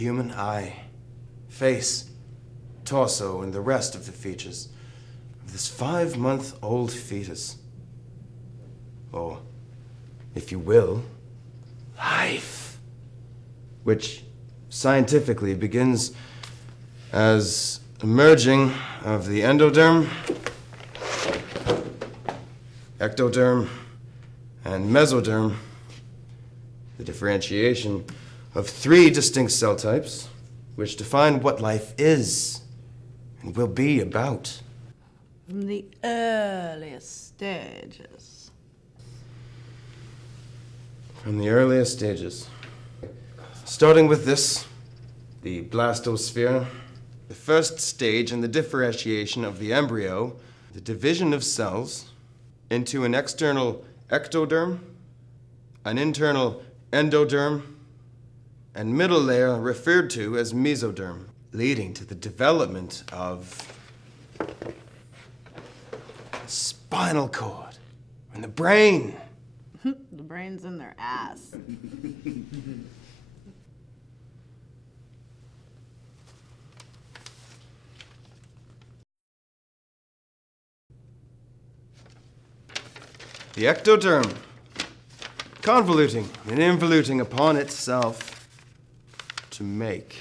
human eye, face, torso, and the rest of the features of this 5-month-old fetus. Or, if you will, life. Which scientifically begins as a merging of the endoderm, ectoderm, and mesoderm, the differentiation of 3 distinct cell types, which define what life is and will be about. From the earliest stages. From the earliest stages. Starting with this, the blastosphere, the first stage in the differentiation of the embryo, the division of cells into an external ectoderm, an internal endoderm, and middle layer referred to as mesoderm, leading to the development of spinal cord and the brain. The brain's in their ass. The ectoderm, convoluting and involuting upon itself to make.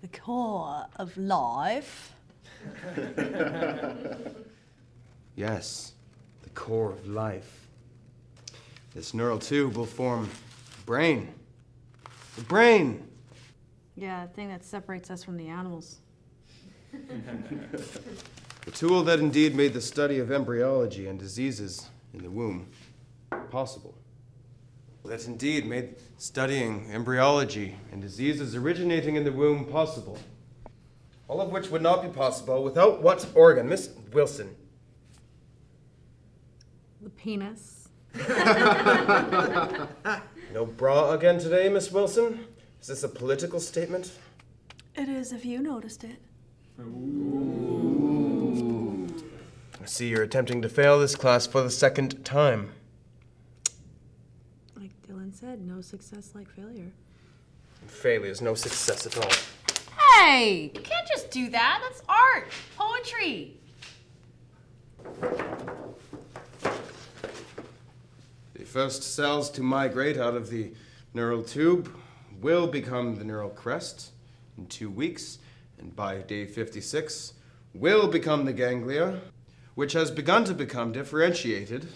The core of life. Yes, the core of life. This neural tube will form brain. The brain. Yeah, the thing that separates us from the animals. The tool that indeed made the study of embryology and diseases in the womb possible. That indeed made studying embryology and diseases originating in the womb possible. All of which would not be possible without what organ, Miss Wilson? The penis. No bra again today, Miss Wilson? Is this a political statement? It is if you noticed it. I see you're attempting to fail this class for the 2nd time. Like Dylan said, no success like failure. Failure is no success at all. Hey, you can't just do that. That's art, poetry. The first cells to migrate out of the neural tube will become the neural crest in 2 weeks, and by day 56 will become the ganglia, which has begun to become differentiated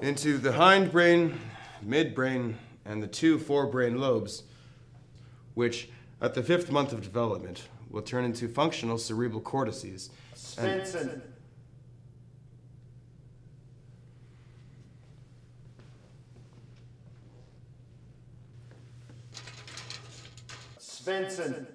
into the hindbrain, midbrain, and the 2 forebrain lobes, which at the 5th month of development will turn into functional cerebral cortices. Svensson. Svensson.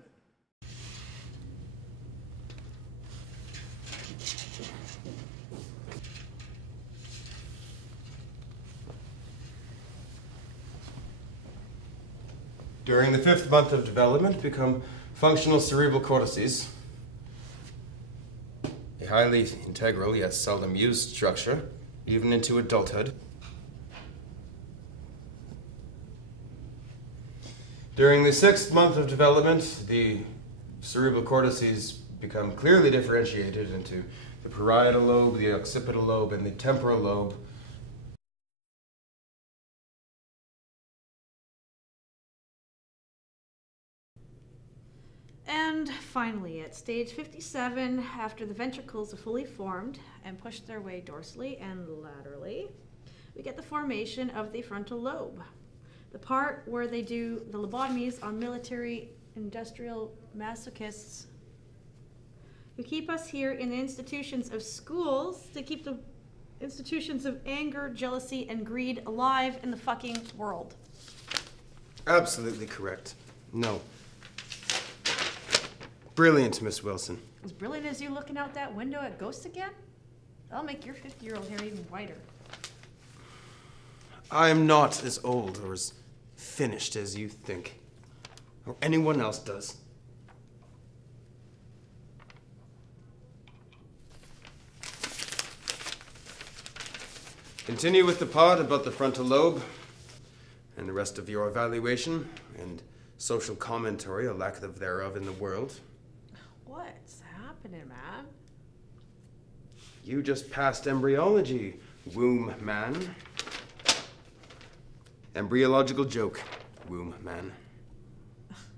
During the 5th month of development, become functional cerebral cortices, a highly integral yet seldom used structure, even into adulthood. During the 6th month of development, the cerebral cortices become clearly differentiated into the parietal lobe, the occipital lobe, and the temporal lobe. And finally, at stage 57, after the ventricles are fully formed and push their way dorsally and laterally, we get the formation of the frontal lobe. The part where they do the lobotomies on military industrial masochists who keep us here in the institutions of schools to keep the institutions of anger, jealousy, and greed alive in the fucking world. Absolutely correct. No. Brilliant, Miss Wilson. As brilliant as you looking out that window at ghosts again? That'll make your 50-year-old hair even whiter. I am not as old or as finished as you think, or anyone else does. Continue with the part about the frontal lobe and the rest of your evaluation, and social commentary, or lack thereof, in the world. What's happening, man? You just passed embryology, womb man. Embryological joke, womb man.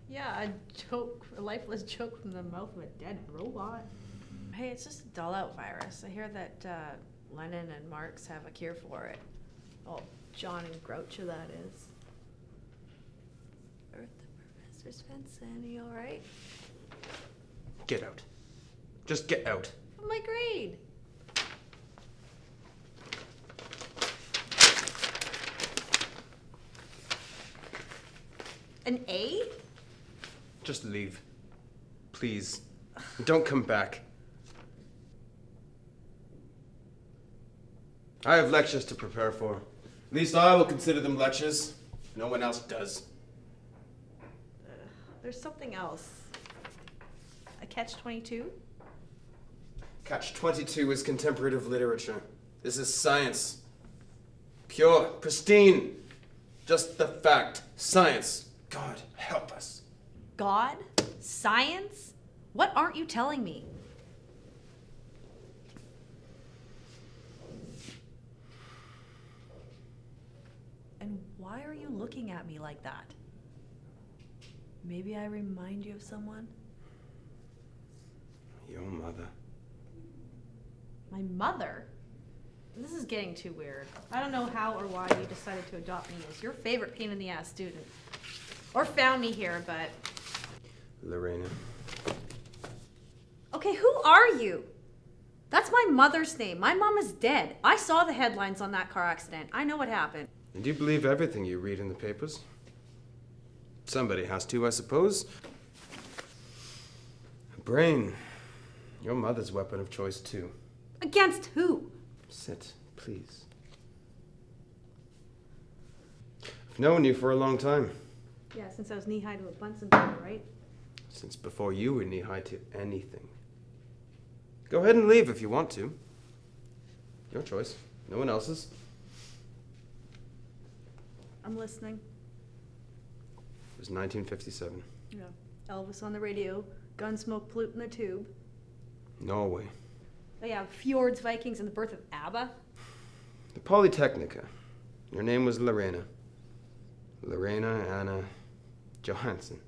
Yeah, a lifeless joke from the mouth of a dead robot. Hey, it's just a dull-out virus. I hear that Lenin and Marx have a cure for it. Oh, John and Groucho, that is. Earth the Professor Svensson, are you alright? Get out. Just get out. My grade. An A? Just leave. Please. Don't come back. I have lectures to prepare for. At least I will consider them lectures. No one else does. There's something else. A catch-22? Catch-22 is contemplative literature. This is science. Pure, pristine. Just the fact. Science. God help us. God? Science? What aren't you telling me? And why are you looking at me like that? Maybe I remind you of someone? Your mother. My mother? This is getting too weird. I don't know how or why you decided to adopt me as your favorite pain in the ass student. Or found me here, but... Lorena. Okay, who are you? That's my mother's name. My mom is dead. I saw the headlines on that car accident. I know what happened. And you believe everything you read in the papers? Somebody has to, I suppose. A brain. Your mother's weapon of choice, too. Against who? Sit, please. I've known you for a long time. Yeah, since I was knee-high to a Bunsen burner, right? Since before you were knee-high to anything. Go ahead and leave if you want to. Your choice. No one else's. I'm listening. It was 1957. Yeah. Elvis on the radio, Gunsmoke polluting the tube. Norway. Oh yeah, fjords, Vikings, and the birth of ABBA. The Polytechnica. Your name was Lorena. Lorena Anna Johansson.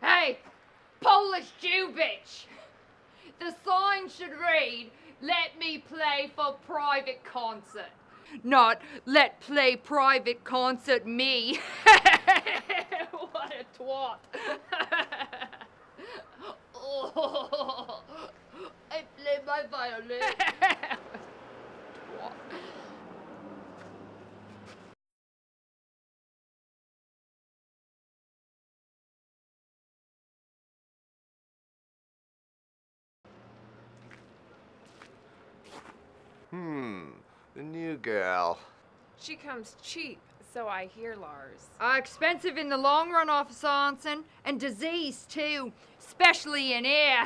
Hey, Polish Jew bitch! The sign should read, "Let me play for private concert." Not, "Let play private concert me." What a twat. Oh, I play my violin. Twat. The new girl. She comes cheap, so I hear, Lars. Expensive in the long run, Officer Hansen, and disease too, especially in here.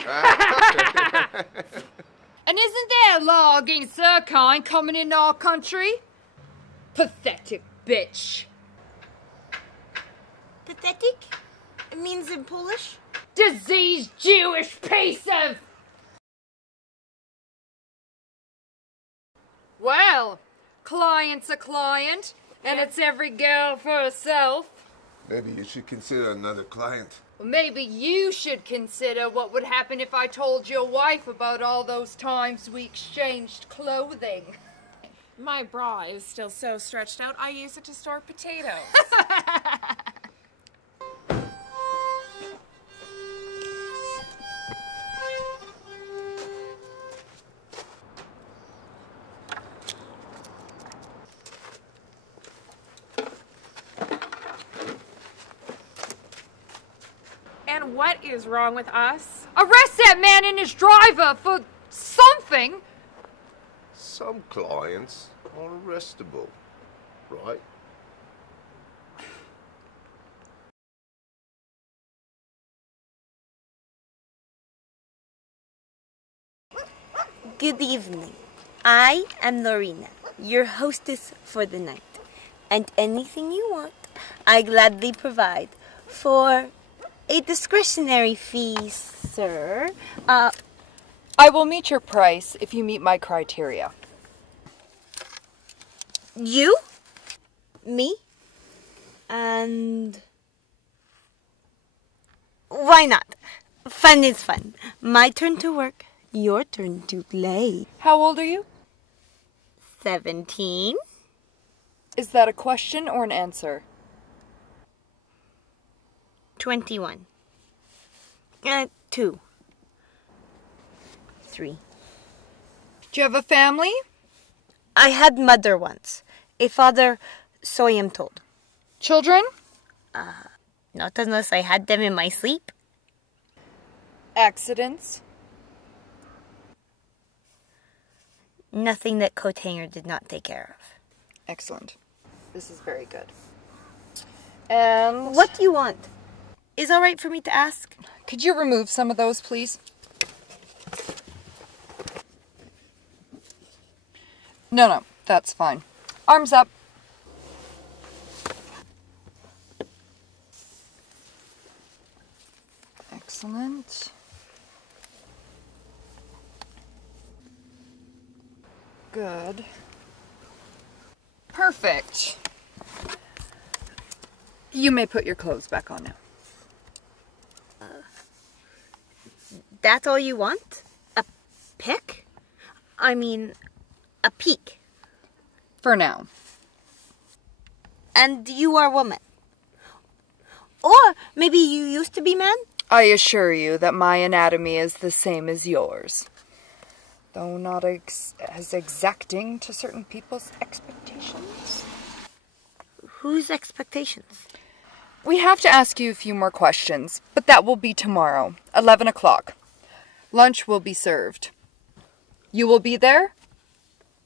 And isn't there a law against Zircon coming into our country? Pathetic bitch. Pathetic? It means in Polish? Diseased Jewish piece of... Well, client's a client, and it's every girl for herself. Maybe you should consider another client. Well, maybe you should consider what would happen if I told your wife about all those times we exchanged clothing. My bra is still so stretched out, I use it to store potatoes. And what is wrong with us? Arrest that man and his driver for something. Some clients are arrestable, right? Good evening. I am Lorena, your hostess for the night. And anything you want, I gladly provide for a discretionary fee, sir. I will meet your price if you meet my criteria. You? Me? And... why not? Fun is fun. My turn to work, your turn to play. How old are you? 17? Is that a question or an answer? 21. 2. 3. Do you have a family? I had mother once. A father, so I am told. Children? Not unless I had them in my sleep. Accidents? Nothing that coat hanger did not take care of. Excellent. This is very good. And What do you want? Is all right for me to ask? could you remove some of those, please? No, that's fine. Arms up. Excellent. Good. Perfect. You may put your clothes back on now. That's all you want? A pick? I mean, a peek. For now. And you are a woman. Or maybe you used to be man? I assure you that my anatomy is the same as yours. Though not as exacting to certain people's expectations. Whose expectations? We have to ask you a few more questions, but that will be tomorrow, 11 o'clock. Lunch will be served. You will be there?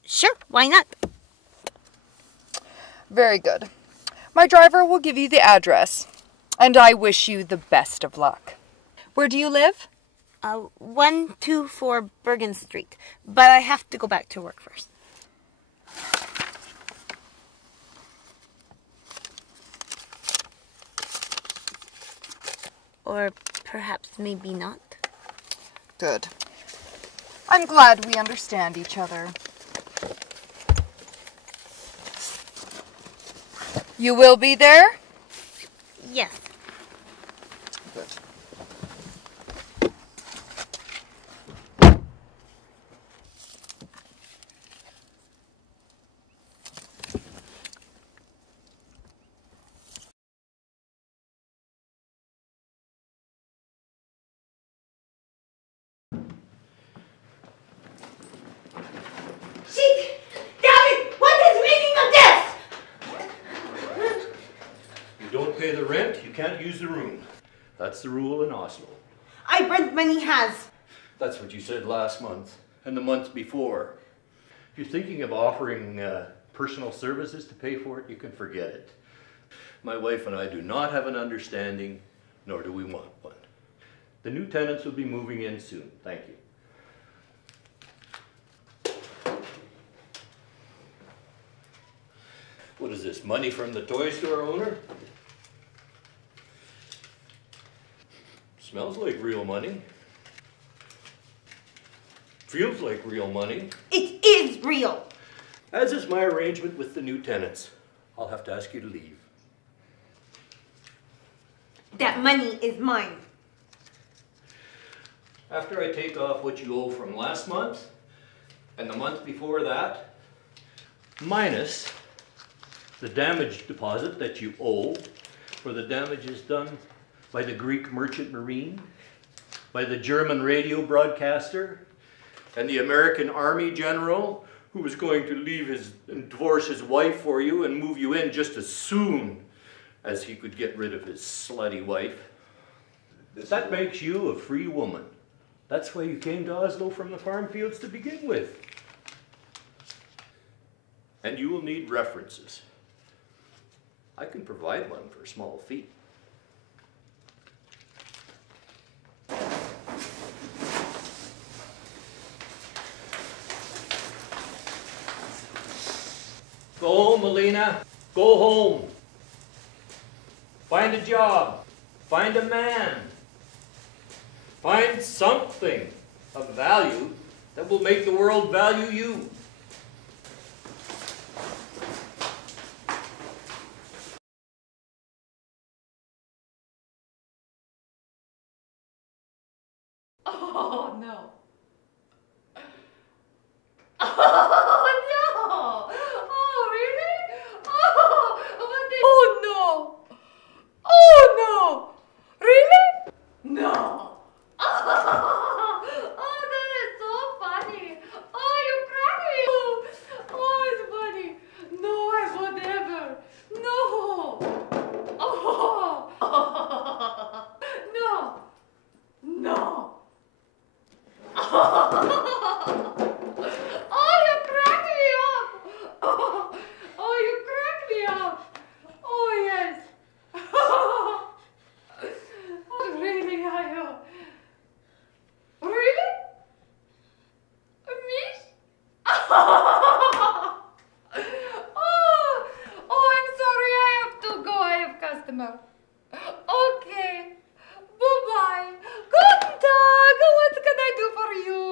Sure, why not? Very good. My driver will give you the address, and I wish you the best of luck. Where do you live? 124 Bergen Street. But I have to go back to work first. Or perhaps maybe not. Good. I'm glad we understand each other. You will be there? Yes. Good. Sheik! David, what is the meaning of this? You don't pay the rent, you can't use the room. That's the rule in Oslo. I rent money has. That's what you said last month and the month before. If you're thinking of offering personal services to pay for it, you can forget it. My wife and I do not have an understanding, nor do we want one. The new tenants will be moving in soon. Thank you. What is this, money from the toy store owner? Smells like real money. Feels like real money. It is real. As is my arrangement with the new tenants. I'll have to ask you to leave. That money is mine. After I take off what you owe from last month and the month before that, minus the damage deposit that you owe for the damages done by the Greek merchant marine, by the German radio broadcaster, and the American Army general who was going to leave and divorce his wife for you and move you in just as soon as he could get rid of his slutty wife. That makes you a free woman. That's why you came to Oslo from the farm fields to begin with. And you will need references. I can provide one for a small fee. Go home, Alina. Go home. Find a job. Find a man. Find something of value that will make the world value you. Oh, no. Oh, no. Oh, really? Oh, what did... Oh, no. Oh, no. Really? No. Oh, that is so funny. Oh, you crack me. Oh, it's funny. No, I won't ever. No. Oh. No. No. Oh, you crack me up. Oh, you crack me up. Oh, yes. Really, I Really? Me? Oh, I'm sorry. I have to go. I have customer. Okay. Bye-bye. Guten Tag. What can I do for you?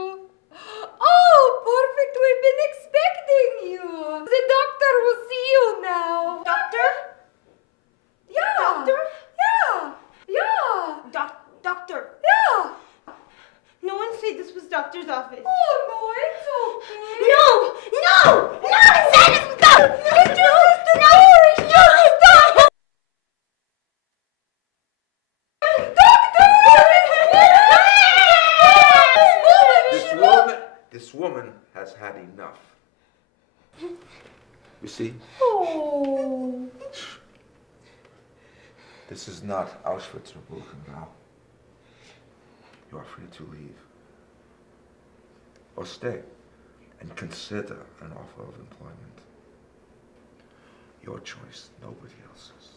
Oh, perfect. We've been expecting you. The doctor will see you now. Doctor? Yeah. Doctor? Yeah. Yeah. Doctor. Yeah. No one said this was doctor's office. Oh, no, it's okay. No! No! No! Stop! Stop! No! Stop! This woman has had enough. You see? Oh. This is not Auschwitz or Buchenwald. You are free to leave. Or stay and consider an offer of employment. Your choice, nobody else's.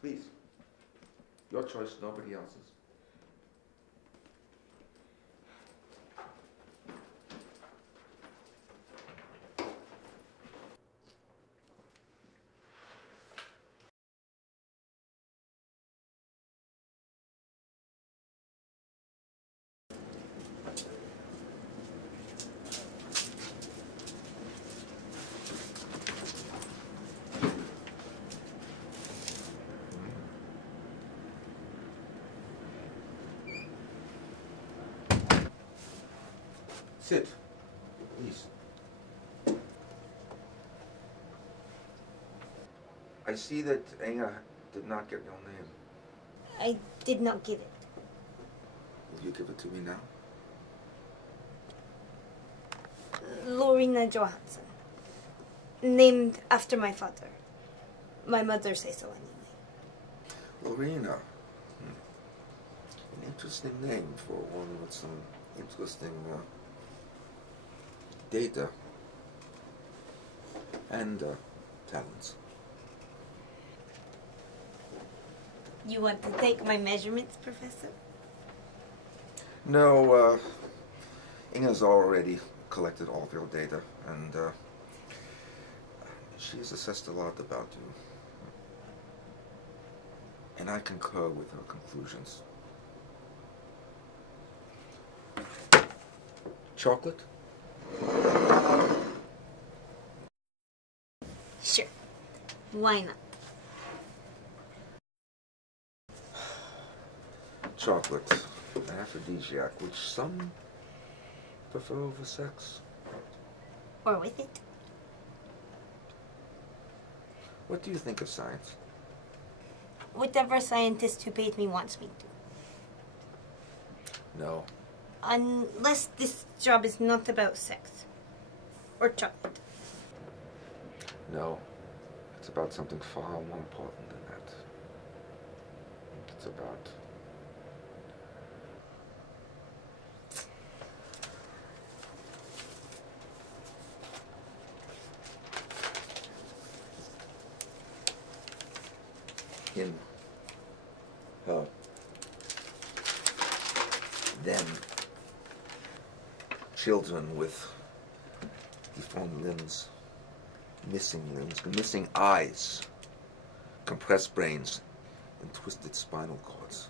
Please. Your choice, nobody else's. Sit, please. I see that Inga did not get your name. I did not give it. Will you give it to me now? Lorena Johansson. Named after my father. My mother says so anyway. Lorena. An interesting name for one with some interesting data and talents. You want to take my measurements, Professor? No, Inga's already collected all of your data, and she's assessed a lot about you. And I concur with her conclusions. Chocolate? Sure. Why not? Chocolate, an aphrodisiac, which some prefer over sex. Or with it. What do you think of science? Whatever scientist who paid me wants me to. No. Unless this job is not about sex. Or chocolate. No. It's about something far more important than that. It's about... him, her, them, children with deformed limbs, missing eyes, compressed brains, and twisted spinal cords.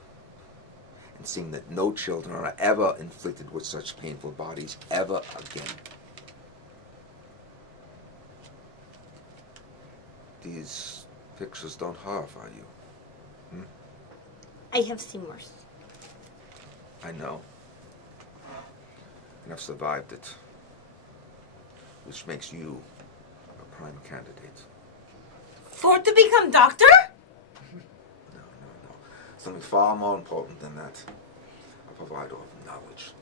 And seeing that no children are ever inflicted with such painful bodies ever again. These pictures don't horrify you. I have seen worse. I know. And I've survived it. Which makes you a prime candidate. For to become doctor? No. Something far more important than that. A provider of knowledge.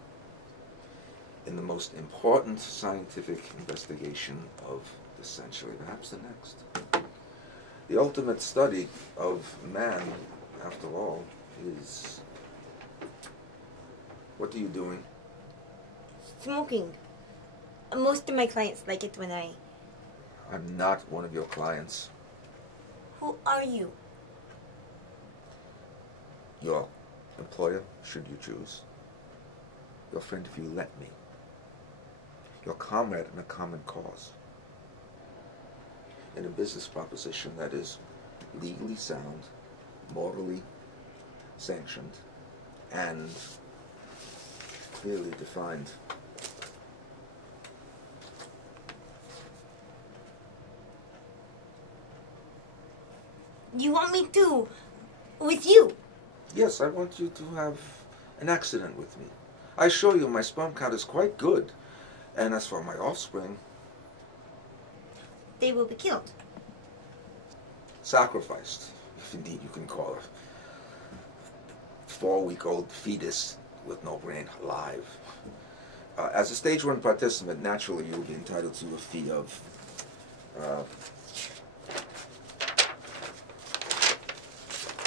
In the most important scientific investigation of this century, perhaps the next. The ultimate study of man, after all, is... What are you doing? Smoking. Most of my clients like it when I... I'm not one of your clients. Who are you? Your employer, should you choose. Your friend, if you let me. Your comrade in a common cause. In a business proposition that is legally sound, morally sanctioned, and clearly defined. You want me to? With you? Yes, I want you to have an accident with me. I assure you my sperm count is quite good. And as for my offspring... They will be killed. Sacrificed, if indeed you can call a 4-week-old fetus with no brain alive. As a stage 1 participant, naturally you'll be entitled to a fee of...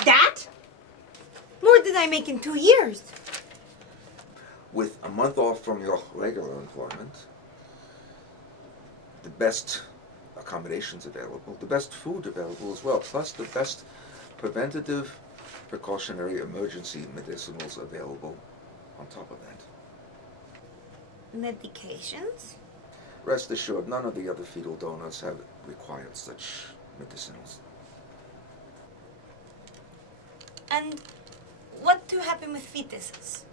That? More than I make in 2 years. With a month off from your regular employment, the best accommodations available, the best food available as well, plus the best preventative, precautionary, emergency medicinals available on top of that. Medications? Rest assured, none of the other fetal donors have required such medicinals. And what to happen with fetuses?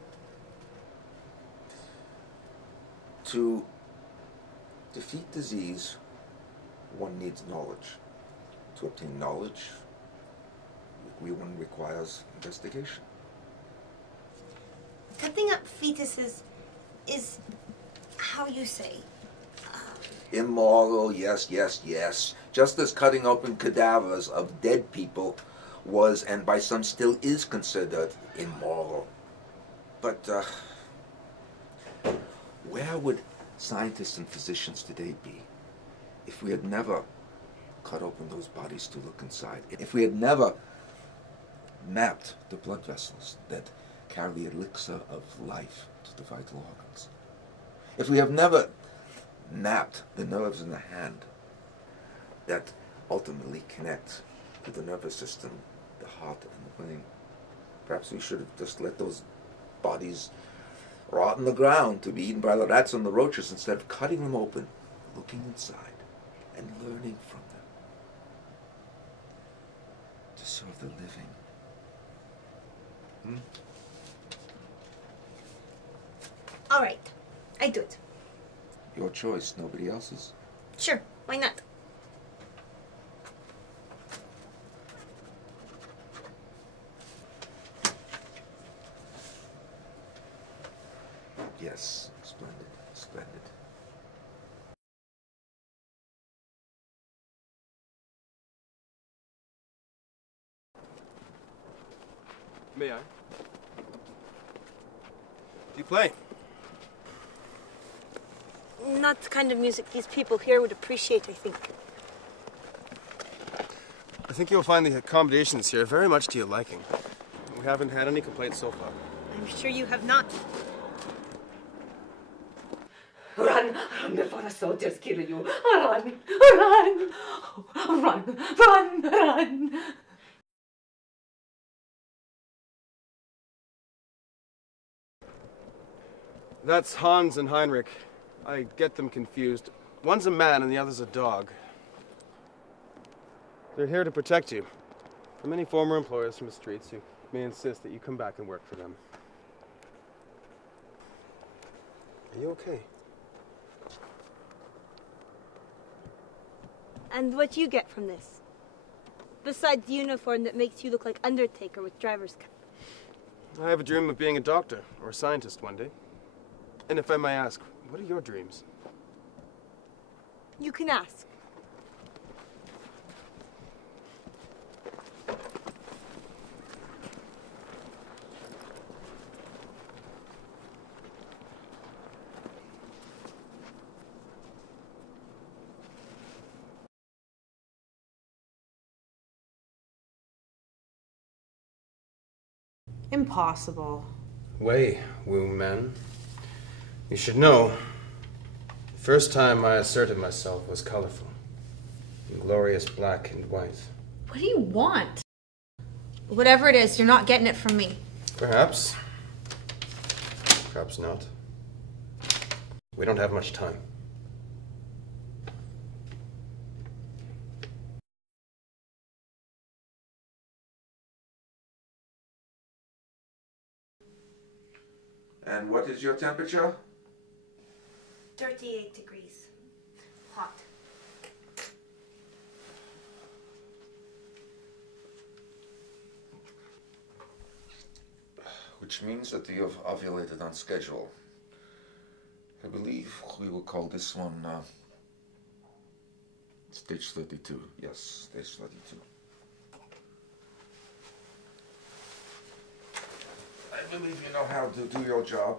To defeat disease, one needs knowledge. To obtain knowledge, one requires investigation. Cutting up fetuses is, how you say... Immoral, yes. Just as cutting open cadavers of dead people was, and by some still is, considered immoral. But, where would scientists and physicians today be if we had never cut open those bodies to look inside? If we had never mapped the blood vessels that carry the elixir of life to the vital organs? If we have never mapped the nerves in the hand that ultimately connect to the nervous system, the heart, and the brain, perhaps we should have just let those bodies rot in the ground to be eaten by the rats and the roaches instead of cutting them open, looking inside, and learning from them to serve the living All right, I do it. Your choice, nobody else's. Sure, why not? Yes, splendid, splendid. May I? Do you play? Not the kind of music these people here would appreciate, I think. I think you'll find the accommodations here very much to your liking. We haven't had any complaints so far. I'm sure you have not. Run, run before the soldiers kill you. Run, run, run, run, run. That's Hans and Heinrich. I get them confused. One's a man and the other's a dog. They're here to protect you from any former employers from the streets who may insist that you come back and work for them. Are you okay? And what you get from this? Besides the uniform that makes you look like Undertaker with driver's cap. I have a dream of being a doctor or a scientist one day. And if I may ask, what are your dreams? You can ask. Impossible. Way, Wu Men. You should know, the first time I asserted myself was colorful. In glorious black and white. What do you want? Whatever it is, you're not getting it from me. Perhaps. Perhaps not. We don't have much time. And what is your temperature? 38 degrees. Hot. Which means that you have ovulated on schedule. I believe we will call this one stage 32. Yes, stage 32. I believe you know how to do your job.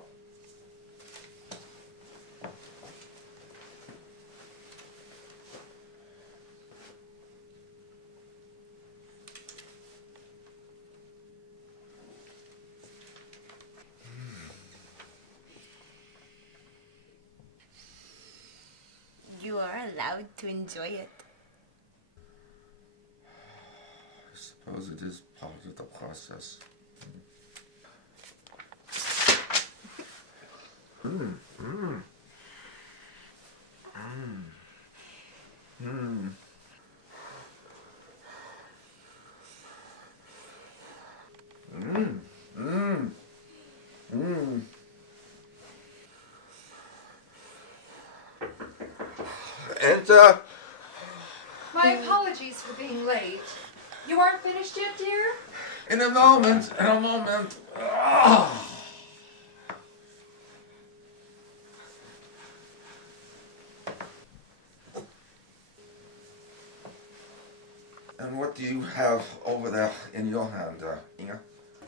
You are allowed to enjoy it. I suppose it is part of the process. Enter. My apologies for being late. You aren't finished yet, dear? In a moment, in a moment. Ah. And what do you have over there in your hand, Inga?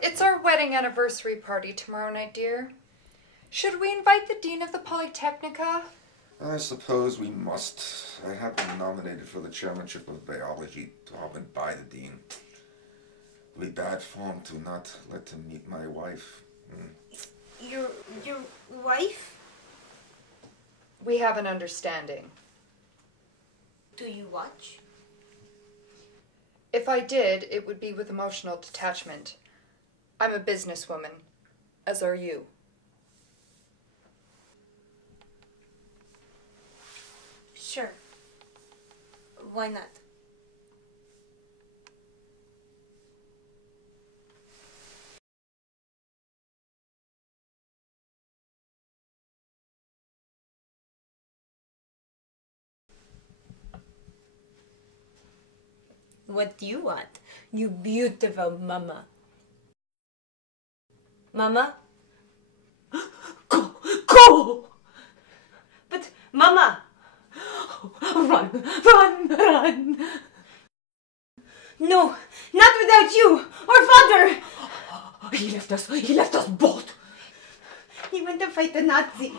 It's our wedding anniversary party tomorrow night, dear. Should we invite the Dean of the Polytechnica? I suppose we must. I have been nominated for the chairmanship of biology to help by the dean. It would be bad form to not let him meet my wife. Your wife? We have an understanding. Do you watch? If I did, it would be with emotional detachment. I'm a businesswoman, as are you. Sure. Why not? What do you want, you beautiful mama? Mama? Go! But, Mama! Run! No, not without you, or father! He left us both. He went to fight the Nazis.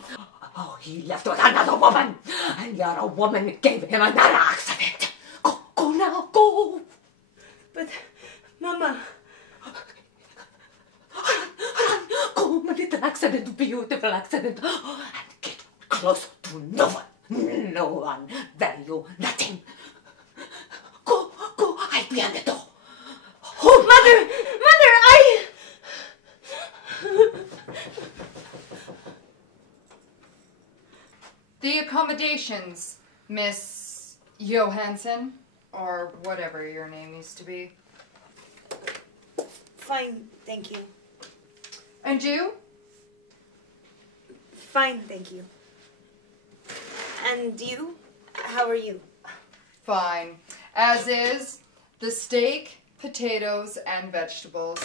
Oh, he left with another woman, and the other woman gave him another accident. Go now, go! But, Mama... Run! Go, my little accident, beautiful accident, and get close to no one, value nothing. Go, hide behind the door. Oh, Mother, I... The accommodations, Miss Johansson, or whatever your name used to be. Fine, thank you. And you? Fine, thank you. And you? How are you? Fine. As is the steak, potatoes, and vegetables.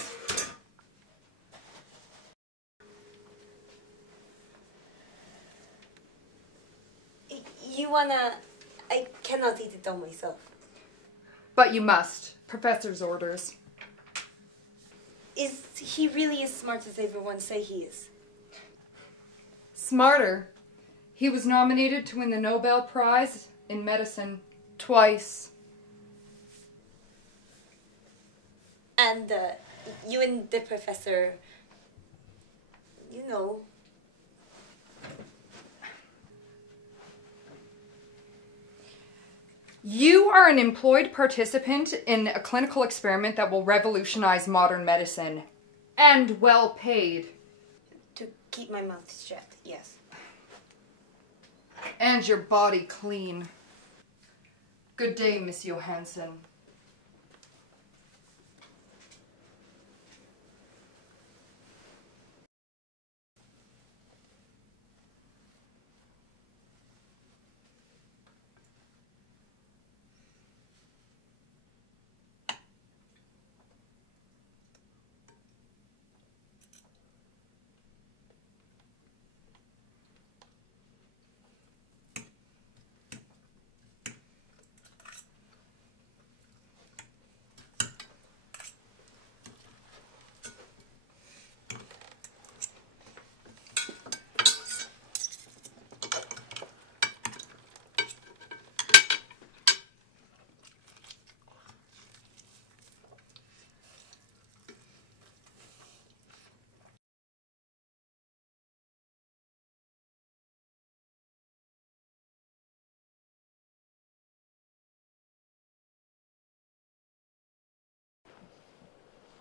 You wanna... I cannot eat it all myself. But you must. Professor's orders. Is he really as smart as everyone say he is? Smarter. He was nominated to win the Nobel Prize in Medicine twice. And, you and the professor... You know... You are an employed participant in a clinical experiment that will revolutionize modern medicine. And well paid. To keep my mouth shut, yes. And your body clean. Good day, Miss Johansson.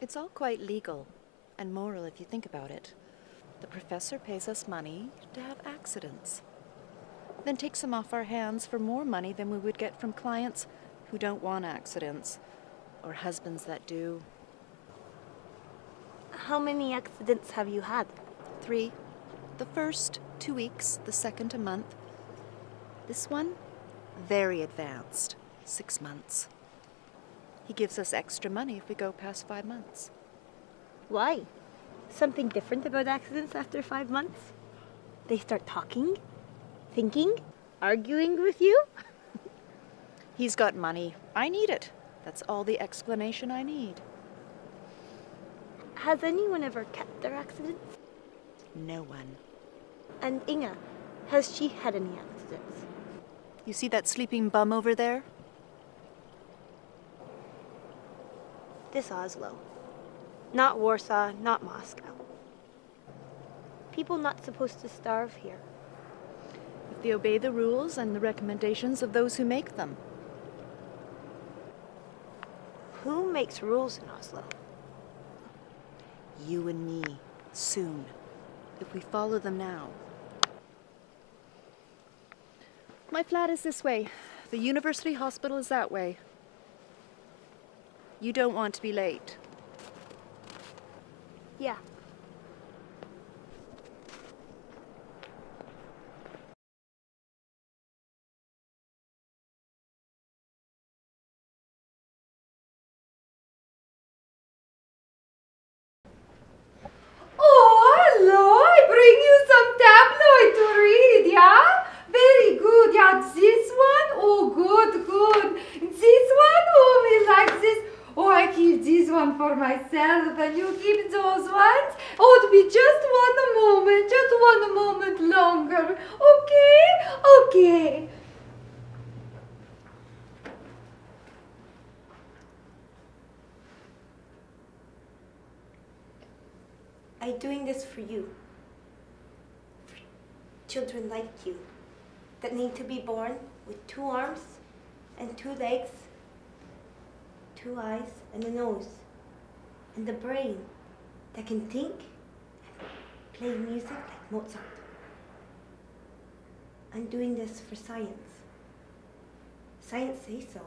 It's all quite legal and moral if you think about it. The professor pays us money to have accidents, then takes them off our hands for more money than we would get from clients who don't want accidents, or husbands that do. How many accidents have you had? 3. The first 2 weeks, the second a month. This one, very advanced, 6 months. He gives us extra money if we go past 5 months. Why? Something different about accidents after 5 months? They start talking? Thinking? Arguing with you? He's got money. I need it. That's all the explanation I need. Has anyone ever kept their accidents? No one. And Inga, has she had any accidents? You see that sleeping bum over there? This Oslo. Not Warsaw, not Moscow. People not supposed to starve here. If they obey the rules and the recommendations of those who make them. Who makes rules in Oslo? You and me. Soon. If we follow them now. My flat is this way. The university hospital is that way. You don't want to be late. Yeah. one for myself and you keep those ones. Oh, it'll be just one moment longer. Okay? Okay. I'm doing this for you. For children like you that need to be born with 2 arms and 2 legs, 2 eyes and a nose, and a brain that can think and play music like Mozart. I'm doing this for science. Science says so.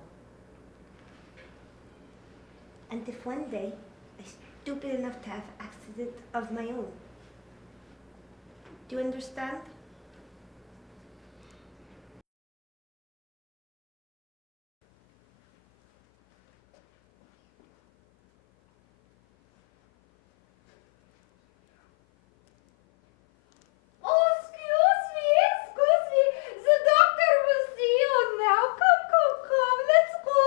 And if one day I'm stupid enough to have accident of my own, do you understand? Oh, excuse me. The doctor will see you now. Come. Let's go.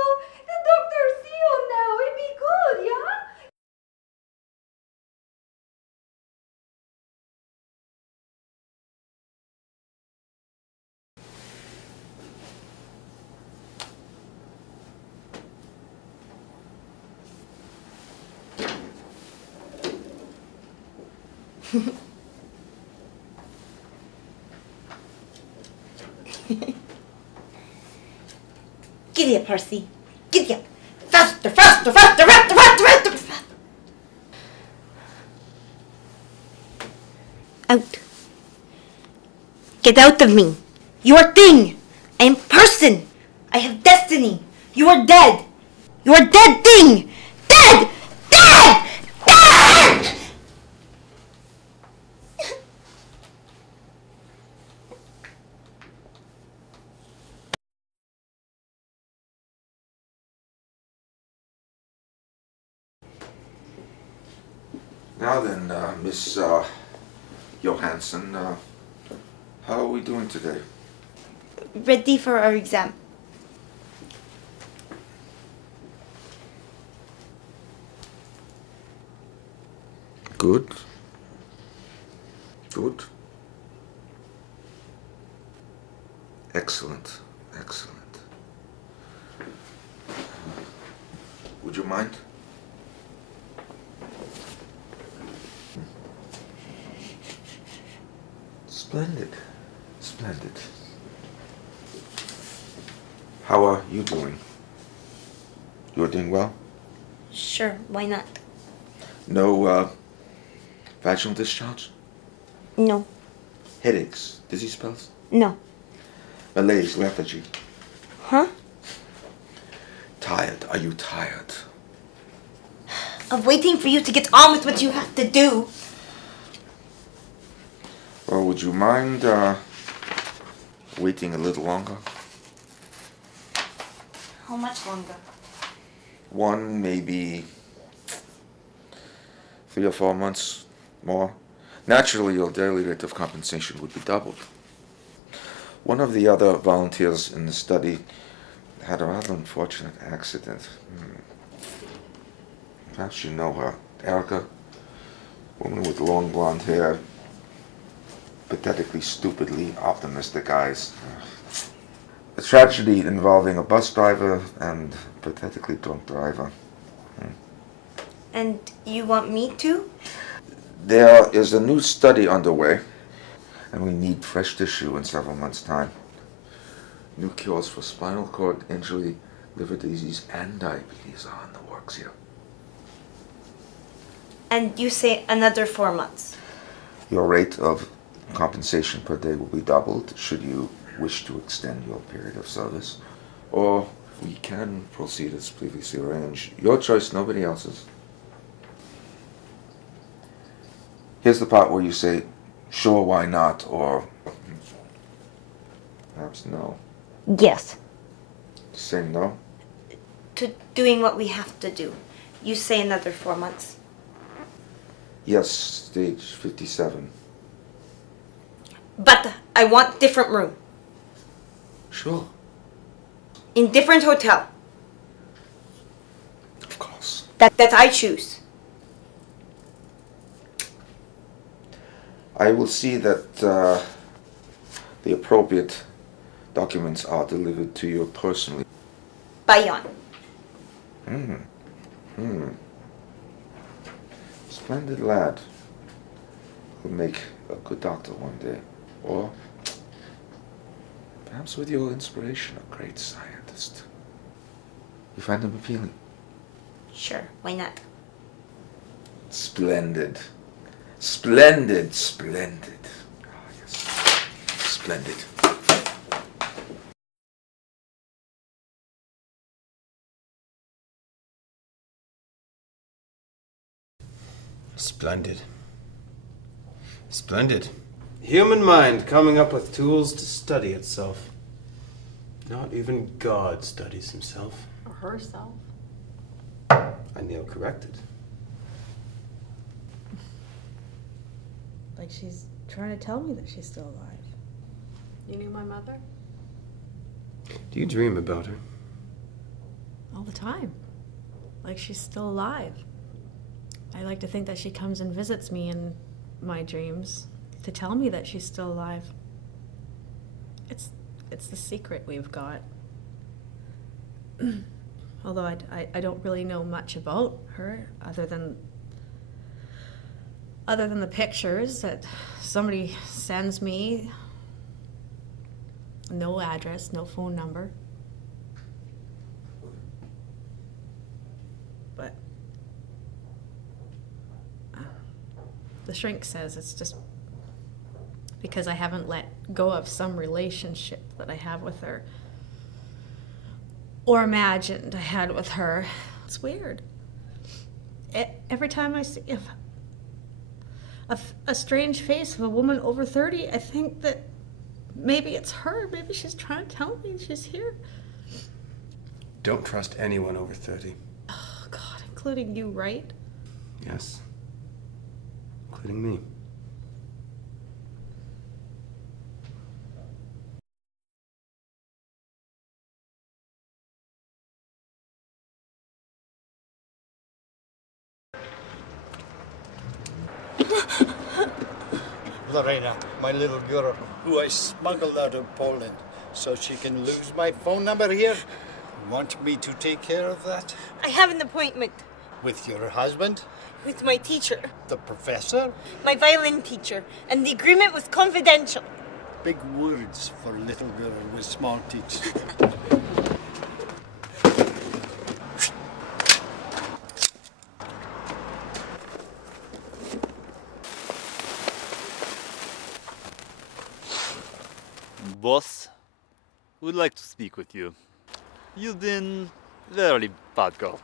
The doctor see you now. It'll be good, yeah? Giddy up, Percy. Giddy up. Faster. Out. Get out of me. You're a thing. I am person. I have destiny. You are dead. You are dead thing. Dead! Dead! Dead! Now then, Miss Johansson, how are we doing today? Ready for our exam. Good. Good. Excellent. Would you mind? Splendid. How are you doing? You are doing well? Sure, why not? No, vaginal discharge? No. Headaches? Dizzy spells? No. Malaise, lethargy? Huh? Tired? Are you tired? Of waiting for you to get on with what you have to do. Well, would you mind, waiting a little longer? How much longer? 1, maybe 3 or 4 months more. Naturally, your daily rate of compensation would be doubled. One of the other volunteers in the study had a rather unfortunate accident. Perhaps you know her. Erica, woman with long blonde hair, pathetically, stupidly optimistic eyes. A tragedy involving a bus driver and a pathetically drunk driver. And you want me to? There is a new study underway, and we need fresh tissue in several months' time. New cures for spinal cord injury, liver disease, and diabetes are in the works here. And you say another 4 months. Your rate of compensation per day will be doubled should you wish to extend your period of service. Or we can proceed as previously arranged. Your choice, nobody else's. Here's the part where you say, sure, why not, or perhaps no. Yes. Say no? To doing what we have to do. You say another 4 months. Yes, stage 57. But I want different room. Sure. In different hotel. Of course. that I choose. I will see that the appropriate documents are delivered to you personally. Bayon. Splendid lad. Will make a good doctor one day. Or perhaps with your inspiration, a great scientist. You find him appealing? Sure, why not? Splendid. Splendid, splendid. Ah, yes. Splendid. Splendid. Splendid. Human mind coming up with tools to study itself. Not even God studies himself. Or herself. I kneel corrected. Like she's trying to tell me that she's still alive. You knew my mother? Do you dream about her? All the time. Like she's still alive. I like to think that she comes and visits me in my dreams to tell me that she's still alive. It's the secret we've got. Although I don't really know much about her other than the pictures that somebody sends me. No address, no phone number. But the shrink says it's just because I haven't let go of some relationship that I have with her or imagined I had with her. It's weird. Every time I see a strange face of a woman over 30, I think that maybe it's her. Maybe she's trying to tell me she's here. Don't trust anyone over 30. Oh, God, including you, right? Yes. Including me. Lorena, my little girl, who I smuggled out of Poland so she can lose my phone number here. Want me to take care of that? I have an appointment. With your husband? With my teacher. The professor? My violin teacher. And the agreement was confidential. Big words for a little girl with small teeth. Boss, would like to speak with you. You've been very bad girl.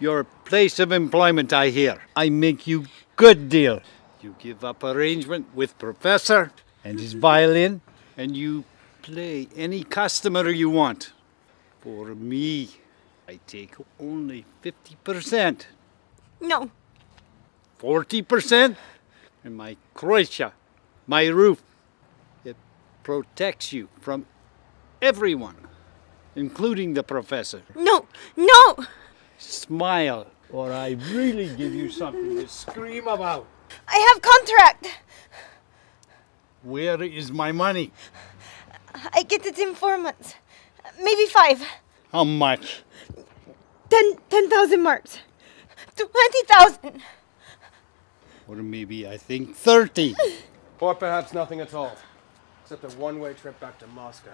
Your place of employment, I hear. I make you good deal. You give up arrangement with professor and his violin, and you play any customer you want. For me, I take only 50%. No. 40%? And my Croatia, my roof, it protects you from everyone, including the professor. No, no! Smile, or I really give you something to scream about. I have contract. Where is my money? I get it in 4 months. Maybe 5. How much? 10,000 marks. 20,000. Or maybe I think 30. Or perhaps nothing at all. Except a one-way trip back to Moscow.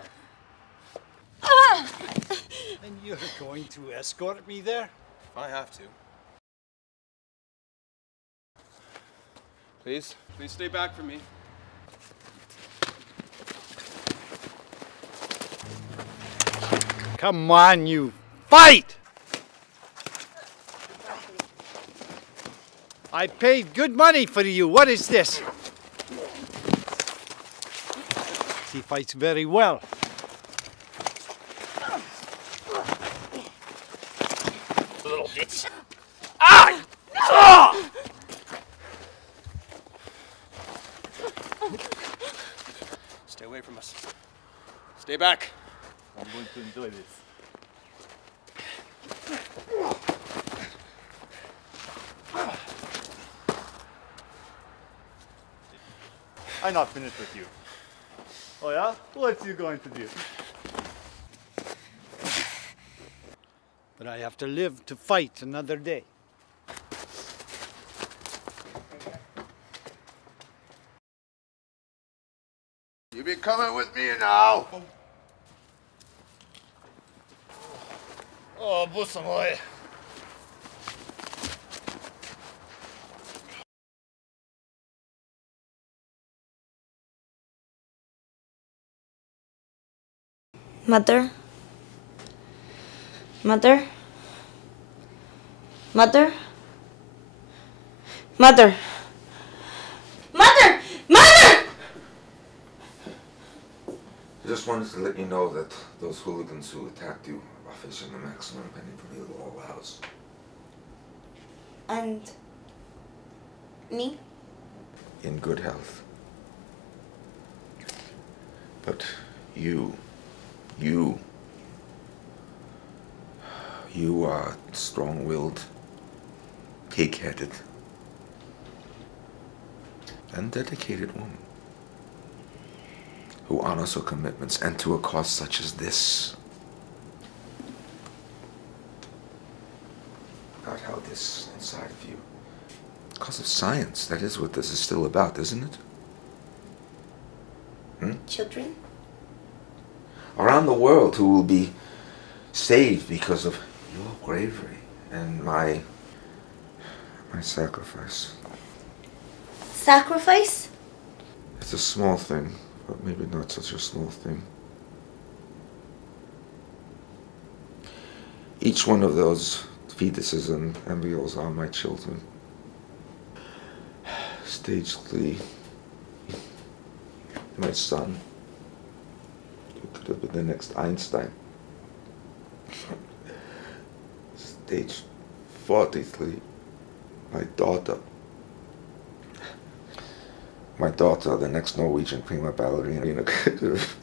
And you're going to escort me there? If I have to. Please stay back from me. Come on, you fight! I paid good money for you. What is this? He fights very well. Little bitch. Ah! Ah! Stay away from us. Stay back. I'm going to enjoy this. I'm not finished with you. Oh yeah? What's you going to do? But I have to live to fight another day. You be coming with me now? Oh, Busamoy. Mother? Mother? Mother? Mother? Mother! Mother! I just wanted to let you know that those hooligans who attacked you are facing the maximum penny for the law allows. And me? In good health. But you are strong-willed, pig-headed, and dedicated woman who honors her commitments, and to a cause such as this. God held this inside of you. Because of science, that is what this is still about, isn't it? Children? Around the world who will be saved because of your bravery and my sacrifice. Sacrifice? It's a small thing, but maybe not such a small thing. Each one of those fetuses and embryos are my children. Stage 3, my son, who could have been the next Einstein. Stage 43, my daughter. My daughter, the next Norwegian prima ballerina, could have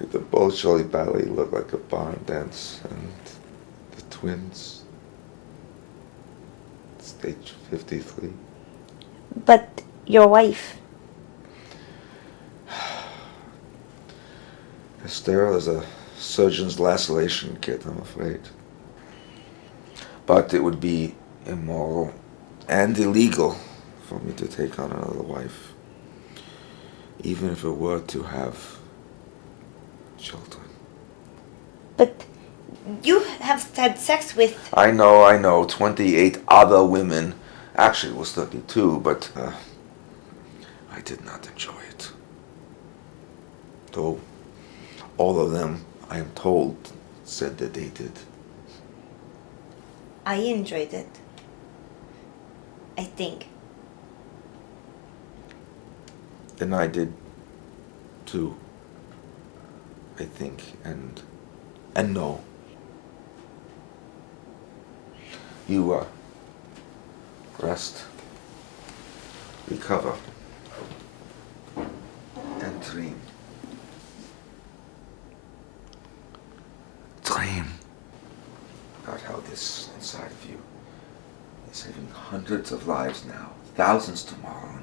made the Bolshoi Ballet look like a barn dance, and the twins. Stage 53. But your wife? As sterile as a surgeon's laceration kit, I'm afraid. But it would be immoral and illegal for me to take on another wife, even if it were to have children. But you have had sex with... I know, 28 other women. Actually, it was 32, but I did not enjoy it. Though all of them, I am told, said that they did. I enjoyed it. I think. And I did too, I think, and no. You rest, recover, and dream. Dream. God held this inside of you. You're saving hundreds of lives now, thousands tomorrow,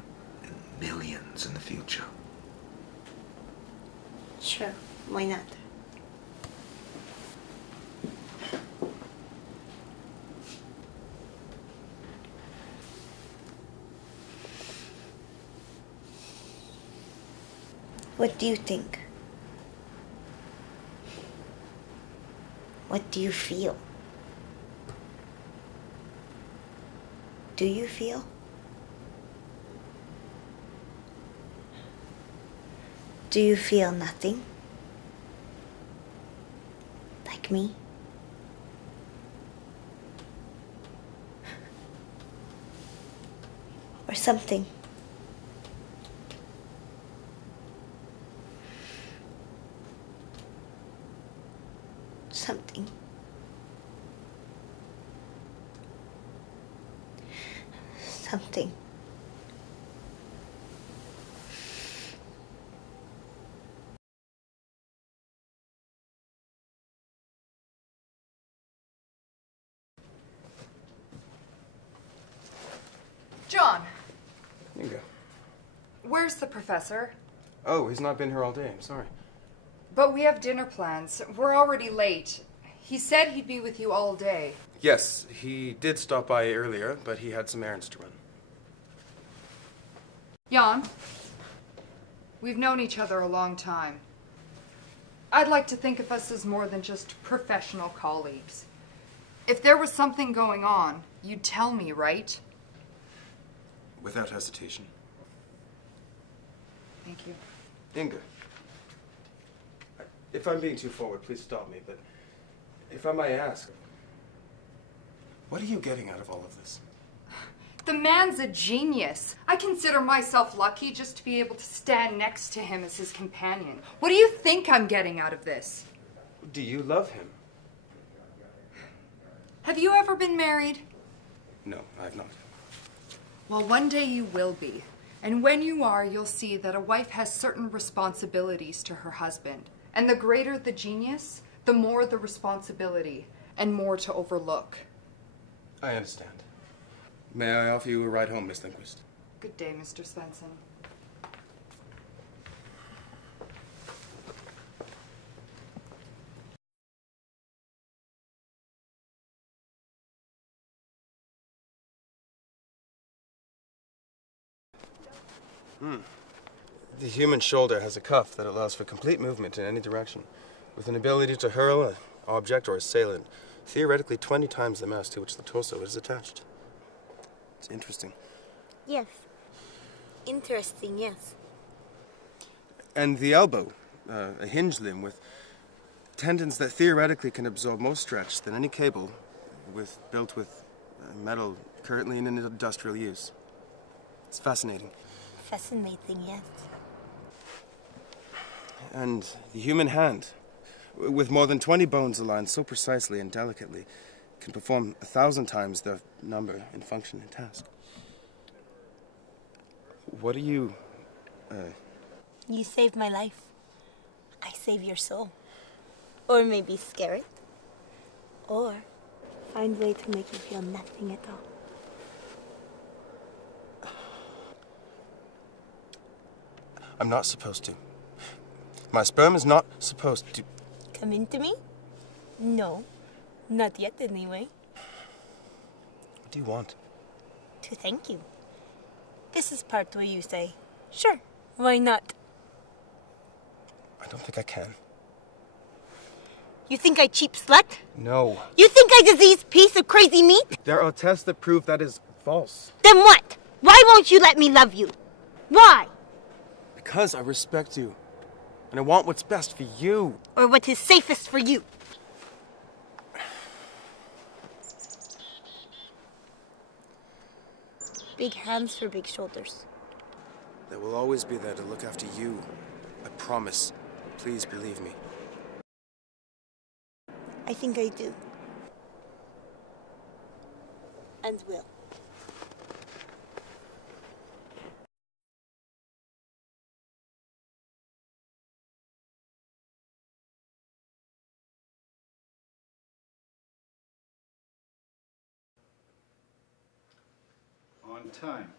and millions in the future. Sure, why not? What do you think? What do you feel? Do you feel? Do you feel nothing? Like me? Or something? Something. Something. John, Here you go. Where's the professor? Oh, he's not been here all day. I'm sorry. But we have dinner plans. We're already late. He said he'd be with you all day. Yes, he did stop by earlier, but he had some errands to run. Jan, we've known each other a long time. I'd like to think of us as more than just professional colleagues. If there was something going on, you'd tell me, right? Without hesitation. Thank you. Inga, if I'm being too forward, please stop me, but if I may ask, what are you getting out of all of this? The man's a genius. I consider myself lucky just to be able to stand next to him as his companion. What do you think I'm getting out of this? Do you love him? Have you ever been married? No, I have not. Well, one day you will be. And when you are, you'll see that a wife has certain responsibilities to her husband. And the greater the genius, the more the responsibility and more to overlook. I understand. May I offer you a ride home, Miss Lindquist? Good day, Mr. Svensson. The human shoulder has a cuff that allows for complete movement in any direction, with an ability to hurl an object or assailant theoretically 20 times the mass to which the torso is attached. It's interesting. Yes. Interesting, yes. And the elbow, a hinge limb with tendons that theoretically can absorb more stretch than any cable built with metal currently in industrial use. It's fascinating. Fascinating, yes. And the human hand, with more than 20 bones aligned so precisely and delicately, can perform 1,000 times the number in function and task. What are you, You saved my life. I save your soul. Or maybe scare it. Or find a way to make you feel nothing at all. I'm not supposed to. My sperm is not supposed to... Come into me? No. Not yet, anyway. What do you want? To thank you. This is part where you say, sure, why not? I don't think I can. You think I cheap slut? No. You think I diseased piece of crazy meat? There are tests that prove that is false. Then what? Why won't you let me love you? Why? Because I respect you. And I want what's best for you. Or what is safest for you? Big hands for big shoulders. There will always be there to look after you. I promise. Please believe me. I think I do. And will. On time.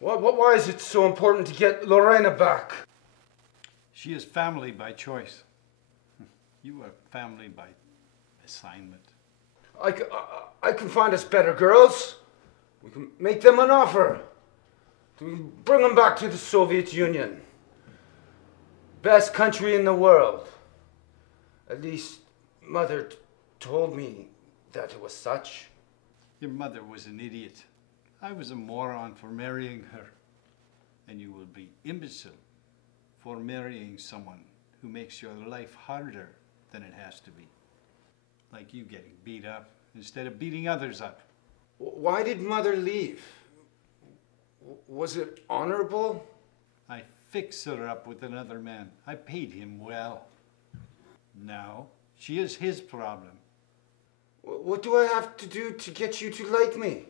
Why is it so important to get Lorena back? She is family by choice. You are family by assignment. I can find us better girls. We can make them an offer. We can bring them back to the Soviet Union. Best country in the world. At least Mother told me that it was such. Your mother was an idiot. I was a moron for marrying her. And you will be imbecile for marrying someone who makes your life harder than it has to be. Like you getting beat up instead of beating others up. Why did Mother leave? Was it honorable? I fixed her up with another man. I paid him well. Now, she is his problem. What do I have to do to get you to like me?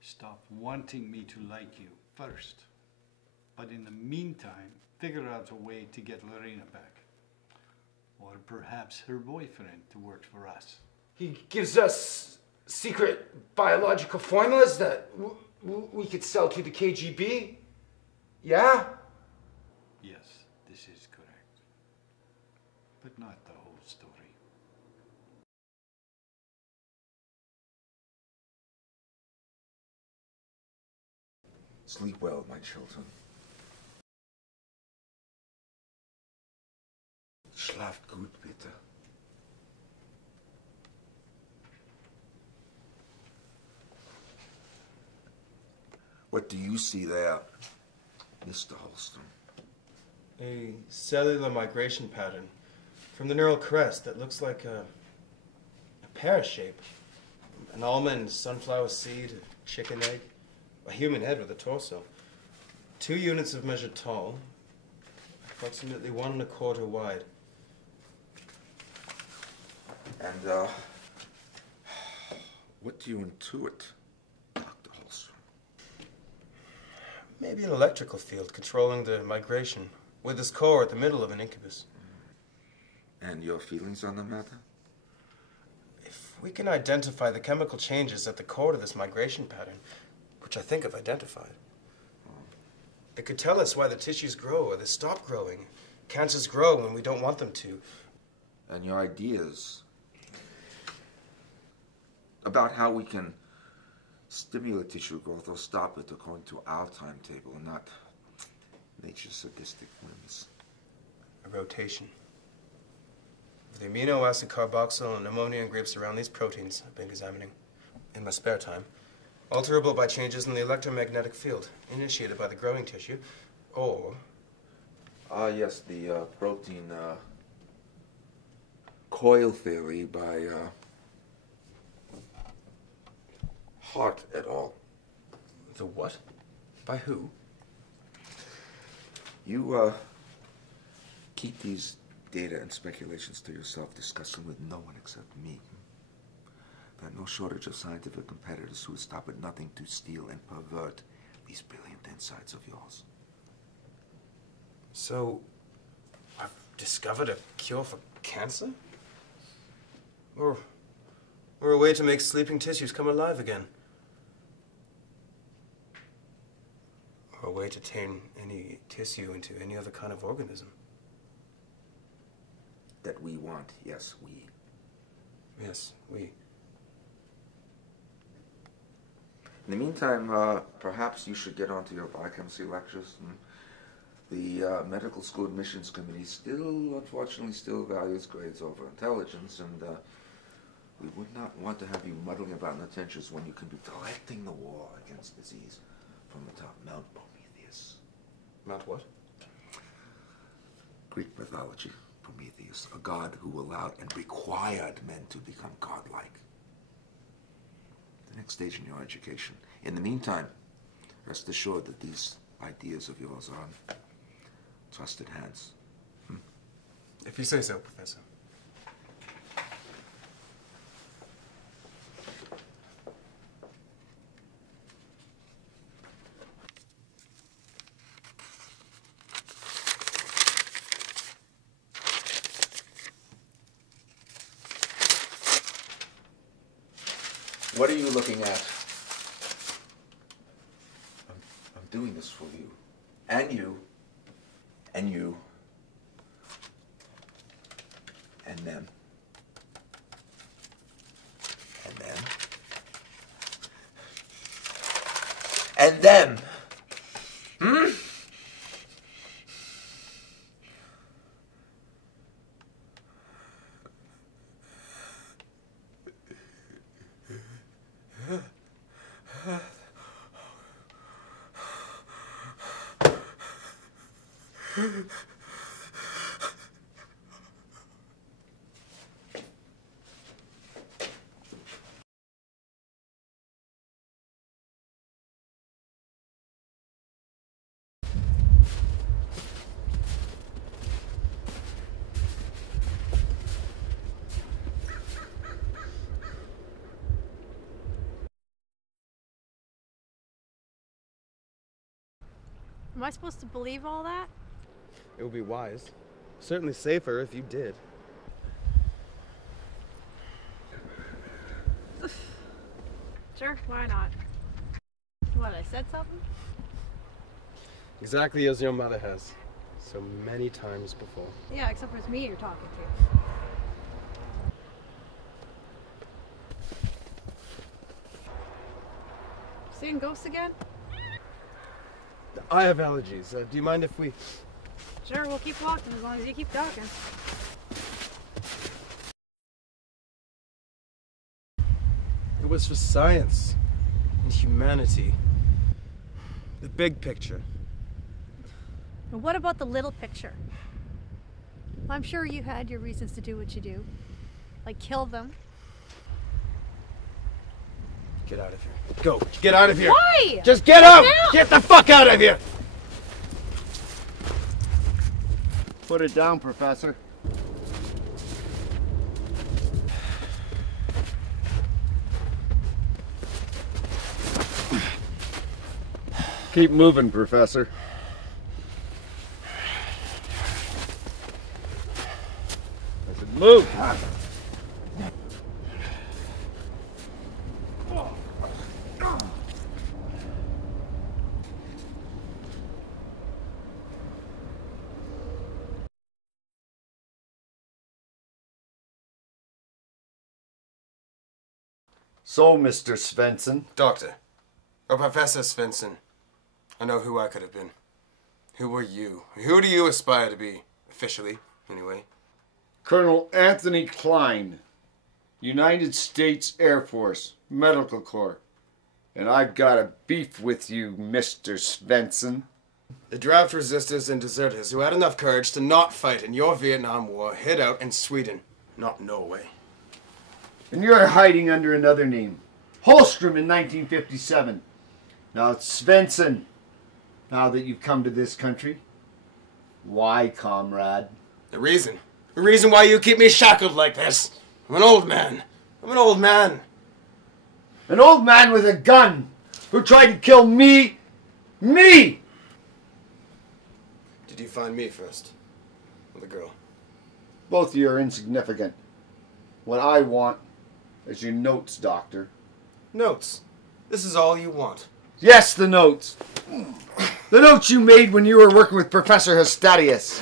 Stop wanting me to like you first. But in the meantime, figure out a way to get Lorena back. Or perhaps her boyfriend to work for us. He gives us secret biological formulas that we could sell to the KGB? Yeah? Yes, this is correct. But not the whole story. Sleep well, my children. Schlaft gut, bitte. What do you see there, Mr. Holstrom? A cellular migration pattern from the neural crest that looks like a pear shape. An almond, sunflower seed, a chicken egg, a human head with a torso. 2 units of measure tall, approximately 1 1/4 wide. And, what do you intuit, Dr. Holstrom? Maybe an electrical field controlling the migration, with its core at the middle of an incubus. And your feelings on the matter? If we can identify the chemical changes at the core to this migration pattern, which I think I've identified, it could tell us why the tissues grow or they stop growing. Cancers grow when we don't want them to. And your ideas about how we can stimulate tissue growth or stop it according to our timetable and not nature's sadistic whims. A rotation. The amino acid carboxyl and ammonium groups around these proteins I've been examining in my spare time, alterable by changes in the electromagnetic field initiated by the growing tissue, or... Yes, the protein coil theory by Hart et al. The what? By who? You keep these data and speculations to yourself, discussing with no one except me. There are no shortage of scientific competitors who would stop at nothing to steal and pervert these brilliant insights of yours. So, I've discovered a cure for cancer? Or a way to make sleeping tissues come alive again? Or a way to turn any tissue into any other kind of organism? That we want, yes, we. Yes, we. In the meantime, perhaps you should get onto your biochemistry lectures. The medical school admissions committee unfortunately, still values grades over intelligence, and we would not want to have you muddling about in the trenches when you can be directing the war against disease from the top Mount Prometheus. Mount what? Greek mythology, Prometheus, a god who allowed and required men to become godlike. The next stage in your education. In the meantime, rest assured that these ideas of yours are in trusted hands. If you say so, Professor. What are you looking at? I'm doing this for you. And you. And you. And them. And them. And them. Hmm? Am I supposed to believe all that? It would be wise. Certainly safer if you did. Sure, why not? What, I said something? Exactly as your mother has, so many times before. Yeah, except for it's me you're talking to. Seeing ghosts again? I have allergies. Do you mind if we... Sure, we'll keep walking as long as you keep talking. It was for science and humanity. The big picture. And what about the little picture? I'm sure you had your reasons to do what you do. Like kill them. Get out of here. Go. Get out of here. Why? Just get out! Now! Get the fuck out of here! Put it down, Professor. Keep moving, Professor. I said move! So, Mr. Svensson. Doctor. Or Professor Svensson. I know who I could have been. Who were you? Who do you aspire to be? Officially, anyway. Colonel Anthony Klein, United States Air Force, Medical Corps. And I've got a beef with you, Mr. Svensson. The draft resistors and deserters who had enough courage to not fight in your Vietnam War hid out in Sweden, not Norway. And you're hiding under another name. Holstrom in 1957. Now it's Svensson. Now that you've come to this country. Why, comrade? The reason. The reason why you keep me shackled like this. I'm an old man. I'm an old man. An old man with a gun who tried to kill me. Me! Did you find me first? Or the girl? Both of you are insignificant. What I want is your notes, Doctor. Notes? This is all you want? Yes, the notes. The notes you made when you were working with Professor Hostadius.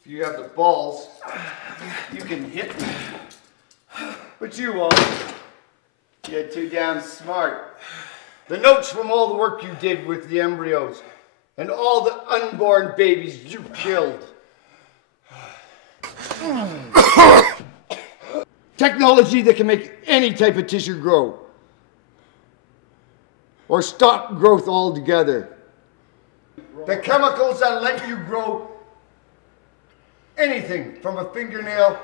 If you have the balls, you can hit me. But you won't. You're too damn smart. The notes from all the work you did with the embryos and all the unborn babies you killed. Technology that can make any type of tissue grow. Or stop growth altogether. The chemicals that let you grow anything from a fingernail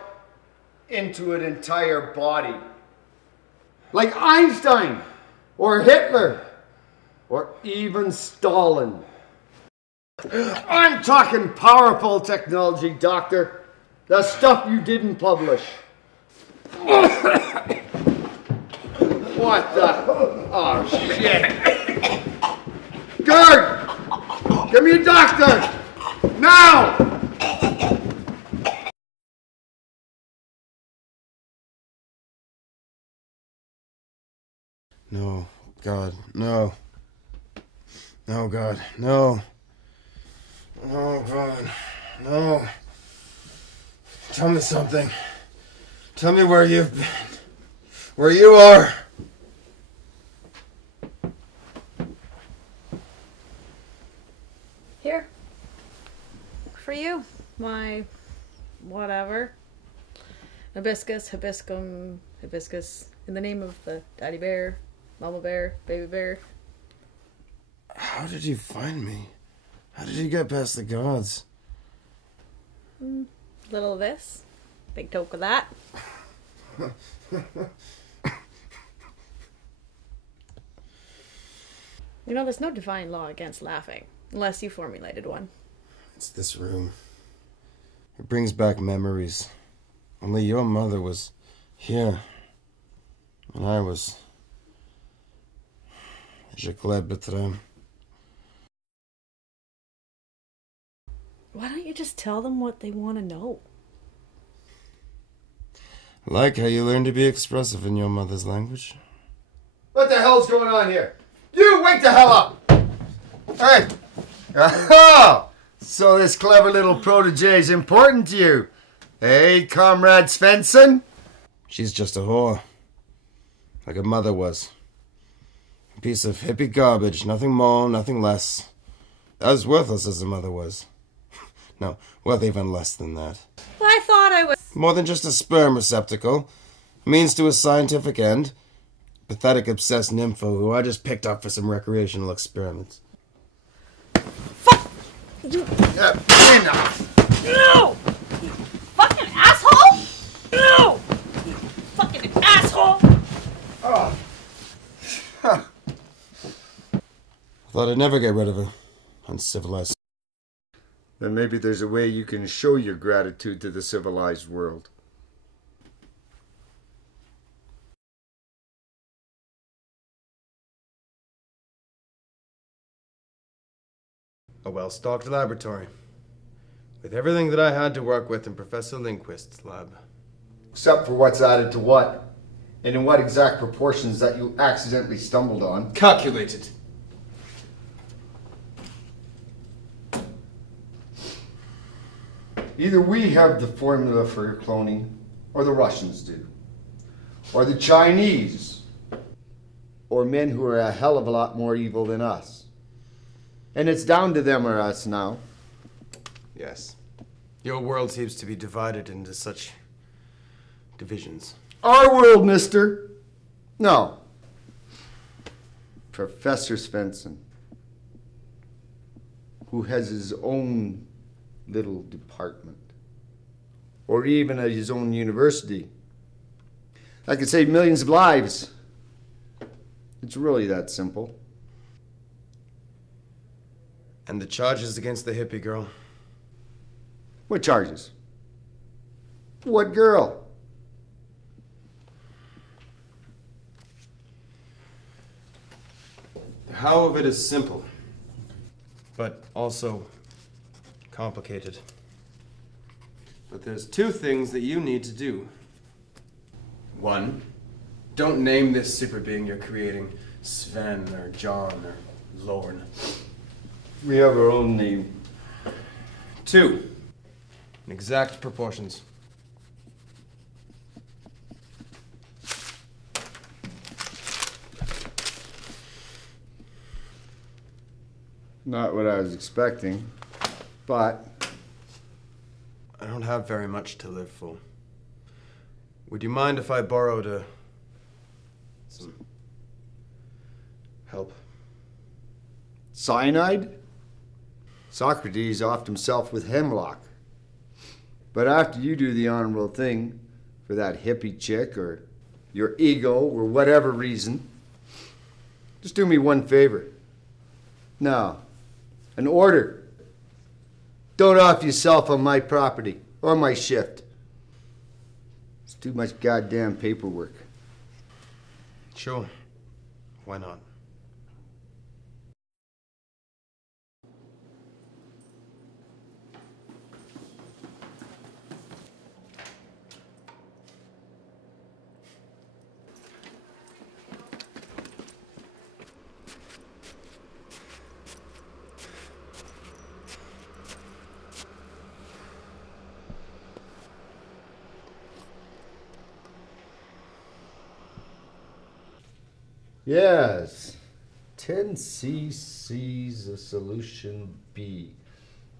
into an entire body. Like Einstein, or Hitler, or even Stalin. I'm talking powerful technology, Doctor. The stuff you didn't publish. What the? Oh, shit. Gerd! Give me a doctor! Now! No, God, no. No, God, no. Oh, God, no. Tell me something. Tell me where you've been. Where you are. Here. For you. My... whatever. Hibiscus, hibiscum, hibiscus. In the name of the daddy bear, mama bear, baby bear. How did you find me? How did you get past the gods? Little of this. Big toke of that. You know, there's no divine law against laughing. Unless you formulated one. It's this room. It brings back memories. Only your mother was here. And I was... Je glad betrem. Why don't you just tell them what they want to know? I like how you learn to be expressive in your mother's language. What the hell's going on here? You wake the hell up! Hey! Oh! So this clever little protege is important to you. Hey, Comrade Svensson? She's just a whore. Like her mother was. A piece of hippie garbage, nothing more, nothing less. As worthless as her mother was. No, worth even less than that. Well, I thought I was... More than just a sperm receptacle. Means to a scientific end. Pathetic, obsessed nympho who I just picked up for some recreational experiments. You... Enough! No! You fucking asshole! No! You fucking asshole! Oh. I thought I'd never get rid of her. Uncivilized. Then maybe there's a way you can show your gratitude to the civilized world. A well-stocked laboratory. With everything that I had to work with in Professor Lindquist's lab. Except for what's added to what? And in what exact proportions that you accidentally stumbled on. Calculated. Either we have the formula for your cloning, or the Russians do. Or the Chinese. Or men who are a hell of a lot more evil than us. And it's down to them or us now. Yes. Your world seems to be divided into such divisions. Our world, mister. No. Professor Svensson, who has his own little department, or even at his own university, that could save millions of lives. It's really that simple. And the charges against the hippie girl? What charges? What girl? The how of it is simple, but also complicated. But there's two things that you need to do. One, don't name this super being you're creating Sven or John or Lorne. We have our own name. Two, in exact proportions. Not what I was expecting, but I don't have very much to live for. Would you mind if I borrowed some help? cyanide? Socrates offed himself with hemlock. But after you do the honorable thing for that hippie chick or your ego or whatever reason, just do me one favor. No, an order. Don't off yourself on my property or my shift. It's too much goddamn paperwork. Sure. Why not? Yes. 10 cc's of solution B.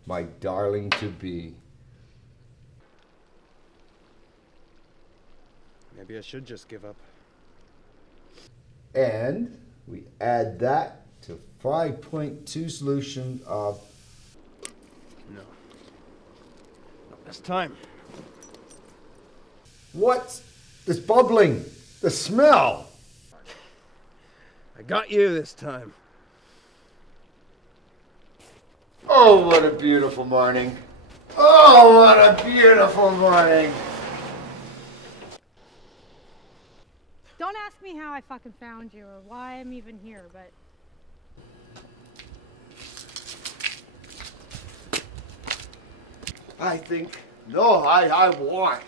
My darling to be. Maybe I should just give up. And we add that to 5.2 solution of... No. Not this time. What's this bubbling? The smell! I got you this time. Oh, what a beautiful morning. Oh, what a beautiful morning. Don't ask me how I fucking found you or why I'm even here, but... I think, no, I want.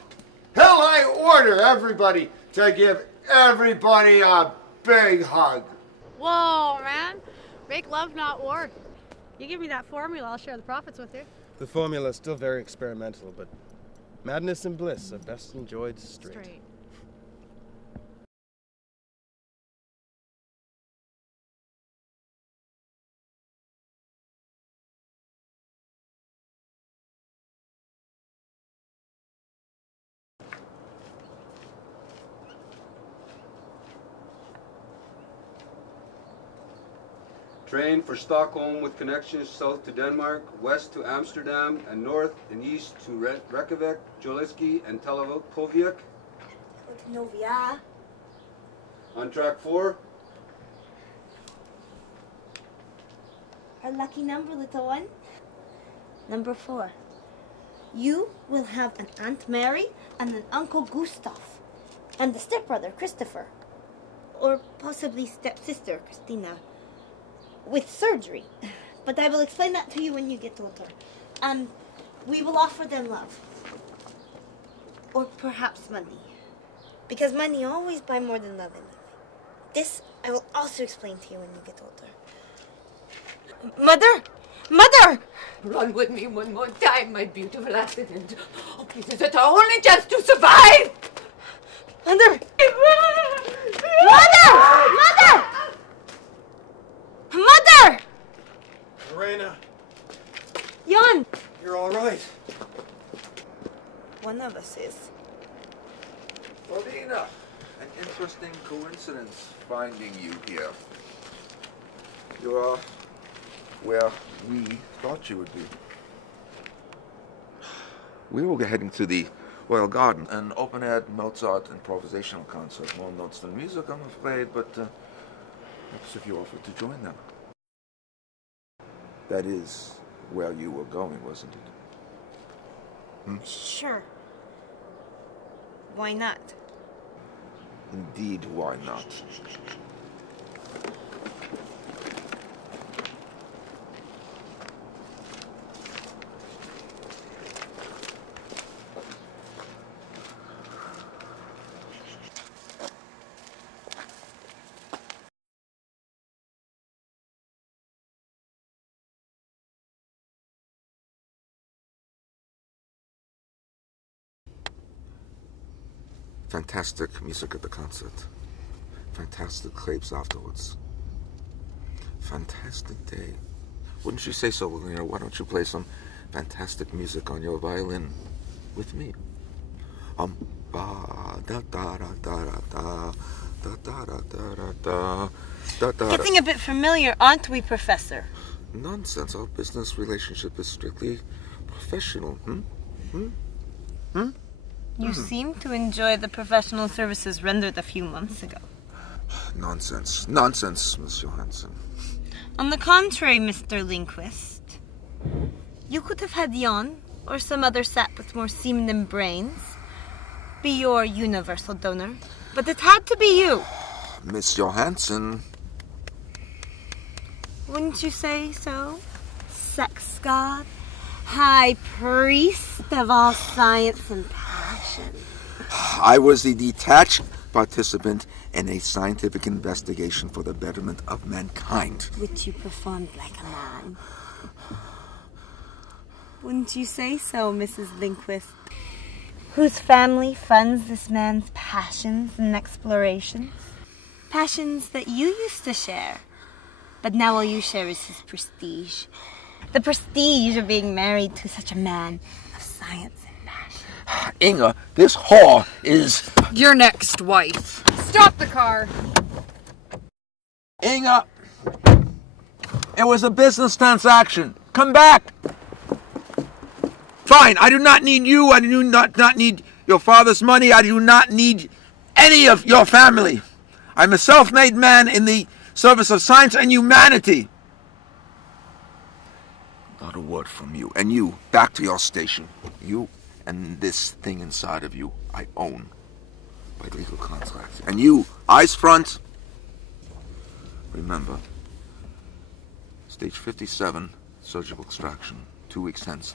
Hell, I order everybody to give everybody a big hug. Whoa, man. Make love, not war. You give me that formula, I'll share the profits with you. The formula is still very experimental, but madness and bliss are best enjoyed straight. Train for Stockholm with connections south to Denmark, west to Amsterdam, and north and east to Reykjavik, Joliski, and Telepoviak. Novia. On track 4. Our lucky number, little one. Number 4. You will have an Aunt Mary and an Uncle Gustav. And a stepbrother, Christopher. Or possibly stepsister, Christina. With surgery. But I will explain that to you when you get older. And we will offer them love. Or perhaps money. Because money always buy more than love anyway. This I will also explain to you when you get older. Mother! Mother! Run with me one more time, my beautiful accident. Oh, please, it's our only chance to survive! Mother! Mother! Mother! Mother! Lorena! Jan! You're all right. One of us is. Lorena, an interesting coincidence finding you here. You are where we thought you would be. We were heading to the Royal Garden, an open-air Mozart improvisational concert. More notes than music, I'm afraid, but perhaps if you offered to join them. That is where you were going, wasn't it? Sure. Why not? Indeed, why not? Fantastic music at the concert. Fantastic crepes afterwards. Fantastic day. Wouldn't you say so, Lorena? Why don't you play some fantastic music on your violin with me? Ba da da da da da da da da da da da da. Getting a bit familiar, aren't we, Professor? Nonsense. Our business relationship is strictly professional. You seem to enjoy the professional services rendered a few months ago. Nonsense. Nonsense, Miss Johansson. On the contrary, Mr. Lindquist, you could have had Jan, or some other sap with more semen than brains, be your universal donor. But it had to be you. Miss Johansson. Wouldn't you say so? Sex god, high priest of all science and passion. I was the detached participant in a scientific investigation for the betterment of mankind. Which you performed like a man. Wouldn't you say so, Mrs. Lindquist? Whose family funds this man's passions and explorations? Passions that you used to share, but now all you share is his prestige. The prestige of being married to such a man of science and passion. Inga, this whore is... Your next wife. Stop the car. Inga, it was a business transaction. Come back. Fine, I do not need you. I do not need your father's money. I do not need any of your family. I'm a self-made man in the service of science and humanity. Not a word from you. And you, back to your station. You and this thing inside of you, I own by legal contract. And you, eyes front. Remember, stage 57, surgical extraction, 2 weeks hence.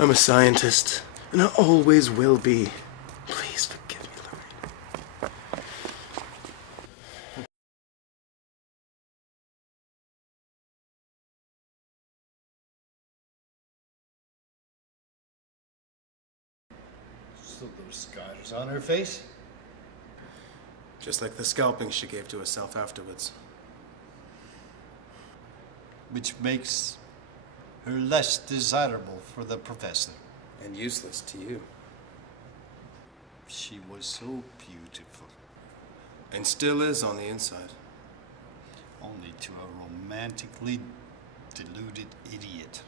I'm a scientist, and I always will be. Please forgive me, Lorraine. So those scars on her face? Just like the scalping she gave to herself afterwards. Which makes her less desirable for the professor. And useless to you. She was so beautiful. And still is on the inside. Only to a romantically deluded idiot.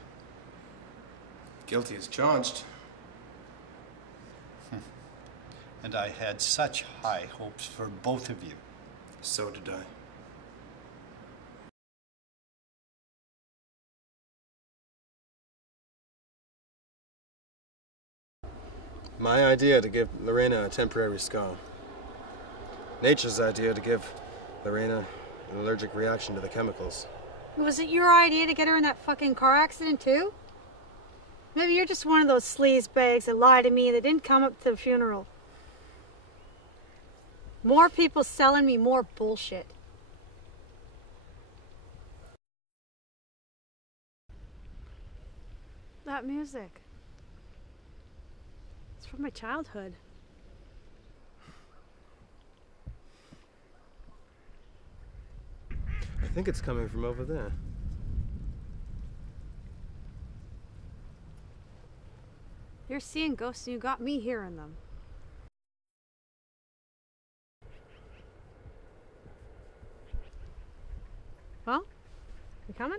Guilty as charged. And I had such high hopes for both of you. So did I. My idea to give Lorena a temporary scar. Nature's idea to give Lorena an allergic reaction to the chemicals. Was it your idea to get her in that fucking car accident too? Maybe you're just one of those sleaze bags that lied to me that didn't come up to the funeral. More people selling me more bullshit. That music. It's from my childhood. I think it's coming from over there. You're seeing ghosts and you got me hearing them. Well, you coming?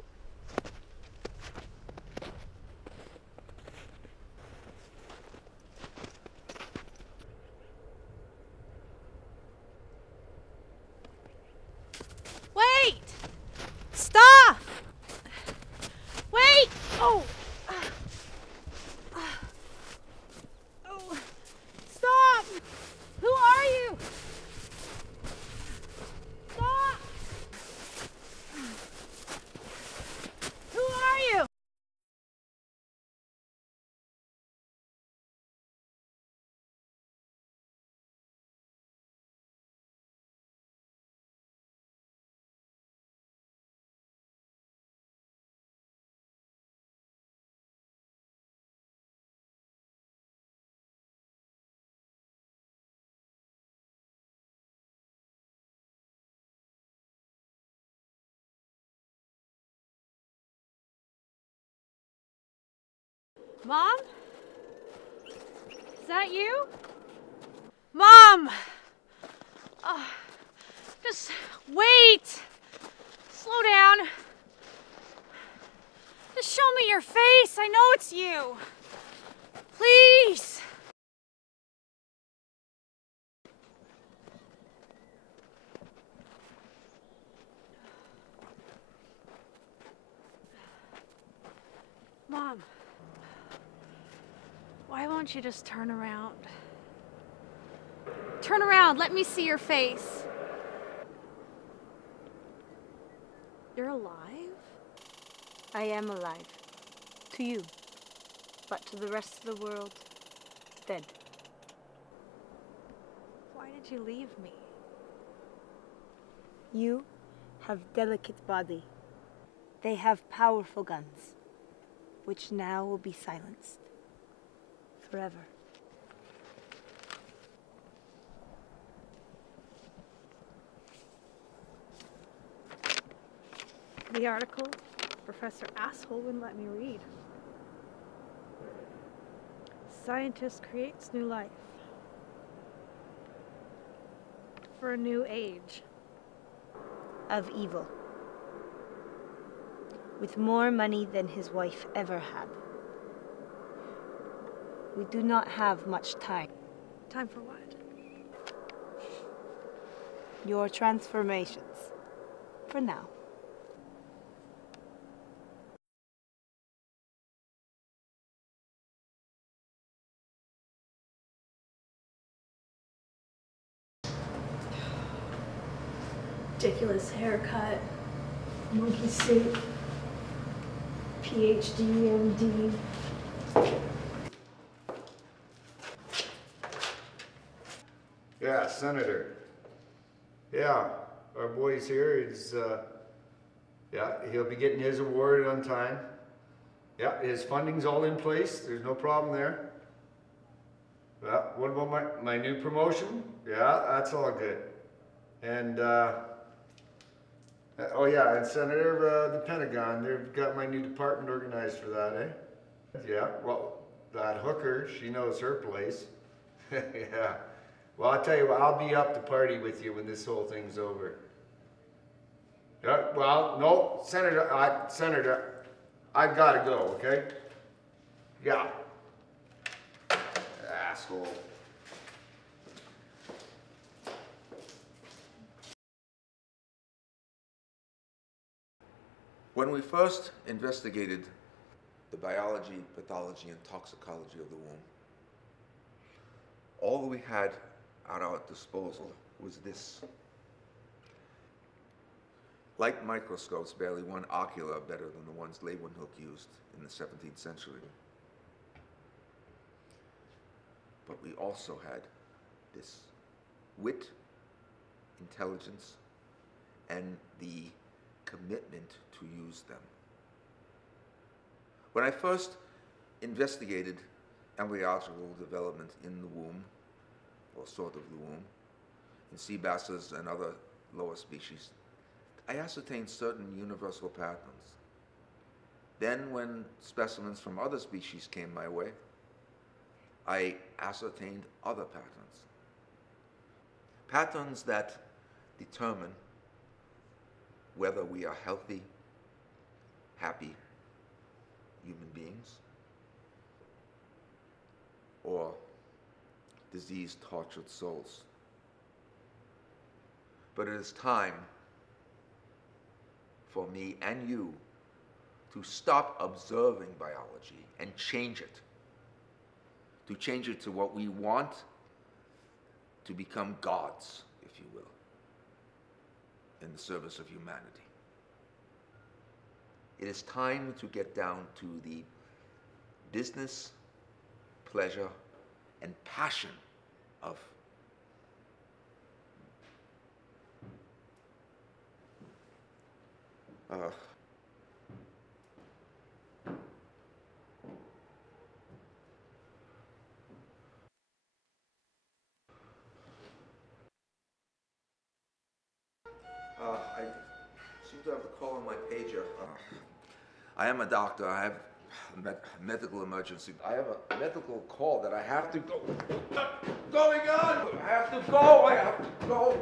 Wait! Stop! Wait! Oh! Oh! Stop! Who are you? Stop! Who are you? Mom? Is that you? Mom! Just wait! Slow down. Just show me your face. I know it's you. Please! Mom. Why won't you just turn around? Turn around, let me see your face. You're alive? I am alive. To you. But to the rest of the world, dead. Why did you leave me? You have delicate body. They have powerful guns, which now will be silenced. Forever. The article Professor Asshole wouldn't let me read. Scientist creates new life. For a new age. Of evil. With more money than his wife ever had. We do not have much time. Time for what? Your transformations. For now. Ridiculous haircut, monkey suit, PhD, MD. Yeah, Senator. Yeah, our boy's here. Yeah, he'll be getting his award on time. Yeah, his funding's all in place. There's no problem there. Yeah, what about my new promotion? Yeah, that's all good. And, oh yeah, and Senator, the Pentagon, they've got my new department organized for that, eh? Yeah, well, that hooker, she knows her place. Yeah. Well, I'll tell you what, I'll be up to party with you when this whole thing's over. Yeah, well, no, Senator, I've got to go, okay? Yeah. Asshole. When we first investigated the biology, pathology, and toxicology of the womb, all we had at our disposal was this. Light microscopes, barely one ocular better than the ones Leeuwenhoek used in the 17th century. But we also had this wit, intelligence, and the commitment to use them. When I first investigated embryological development in the womb, or sort of the womb, in sea basses and other lower species, I ascertained certain universal patterns. Then when specimens from other species came my way, I ascertained other patterns. Patterns that determine whether we are healthy, happy human beings, or disease-tortured souls. But it is time for me and you to stop observing biology and change it. To change it to what we want, to become gods, if you will, in the service of humanity. It is time to get down to the business, pleasure, and passion of I seem to have a call on my pager. I am a doctor. I have a medical emergency. I have a medical call that I have to go. Going on! I have to go! I have to go!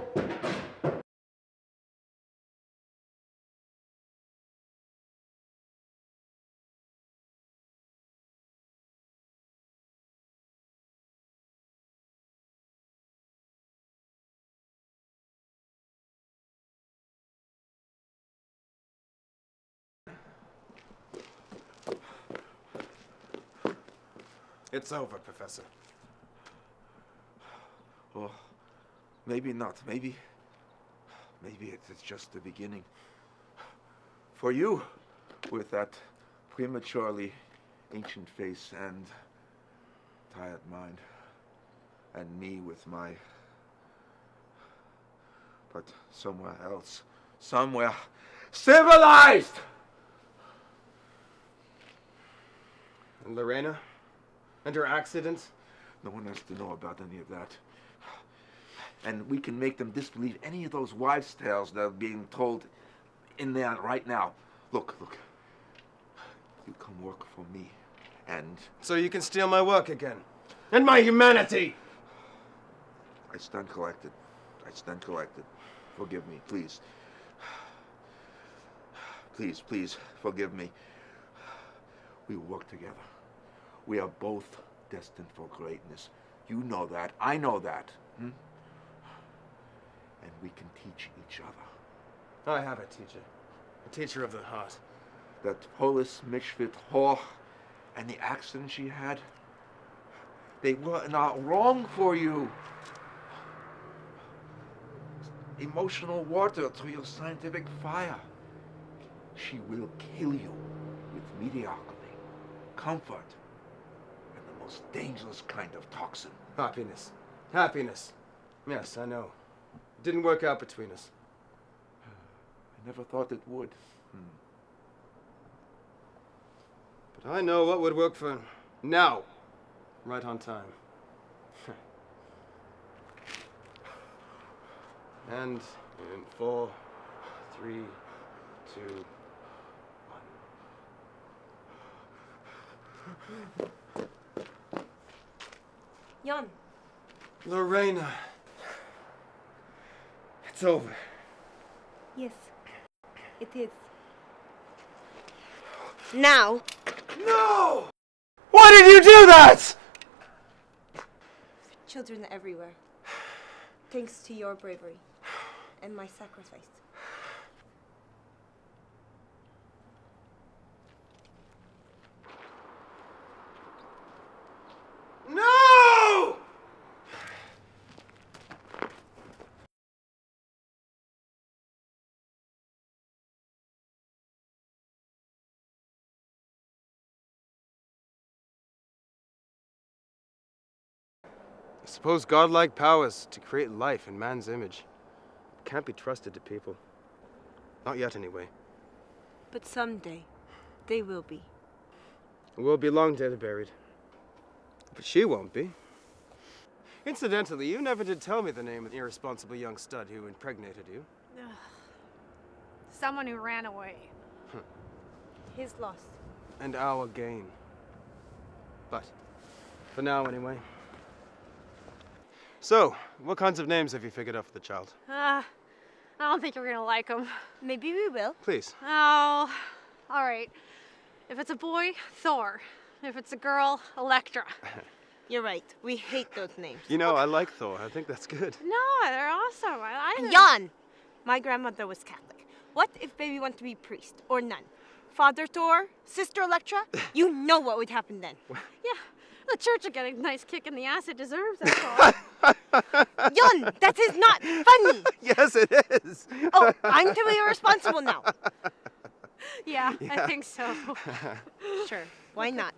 It's over, Professor. Well, maybe not. Maybe it's just the beginning. For you, with that prematurely ancient face and tired mind, and me with my... But somewhere else, somewhere civilized! And Lorena? And her accident? No one has to know about any of that. And we can make them disbelieve any of those wives' tales that are being told in there right now. Look. You come work for me, and... So you can steal my work again. And my humanity! I stand collected. Forgive me, please. Please, forgive me. We will work together. We are both destined for greatness. You know that. I know that. And we can teach each other. I have a teacher. A teacher of the heart. That Polis Mishvit whore and the accident she had, they were not wrong for you. Emotional water to your scientific fire. She will kill you with mediocrity, comfort, and the most dangerous kind of toxin. Happiness. Yes, I know. It didn't work out between us. I never thought it would. But I know what would work for now. Right on time. And in 4, 3, 2, 1. Jan. Lorena. It's over. Yes, it is. Now. No! Why did you do that? Children everywhere. Thanks to your bravery and my sacrifice. No! I suppose godlike powers to create life in man's image can't be trusted to people. Not yet, anyway. But someday, they will be. We'll be long dead and buried. But she won't be. Incidentally, you never did tell me the name of the irresponsible young stud who impregnated you. Someone who ran away. His loss. And our gain. But, for now anyway. So, what kinds of names have you figured out for the child? I don't think you're gonna like them. Maybe we will. Please. Oh, all right. If it's a boy, Thor. If it's a girl, Electra. You're right. We hate those names. You know, I like Thor. I think that's good. No, they're awesome. Jan! My grandmother was Catholic. What if baby wanted to be priest or nun? Father Thor? Sister Electra? You know what would happen then. Yeah, the church will get a nice kick in the ass it deserves, that's all. Jan, that is not funny. Yes, it is. Oh, I'm to be irresponsible now. Yeah, I think so. Sure, why not?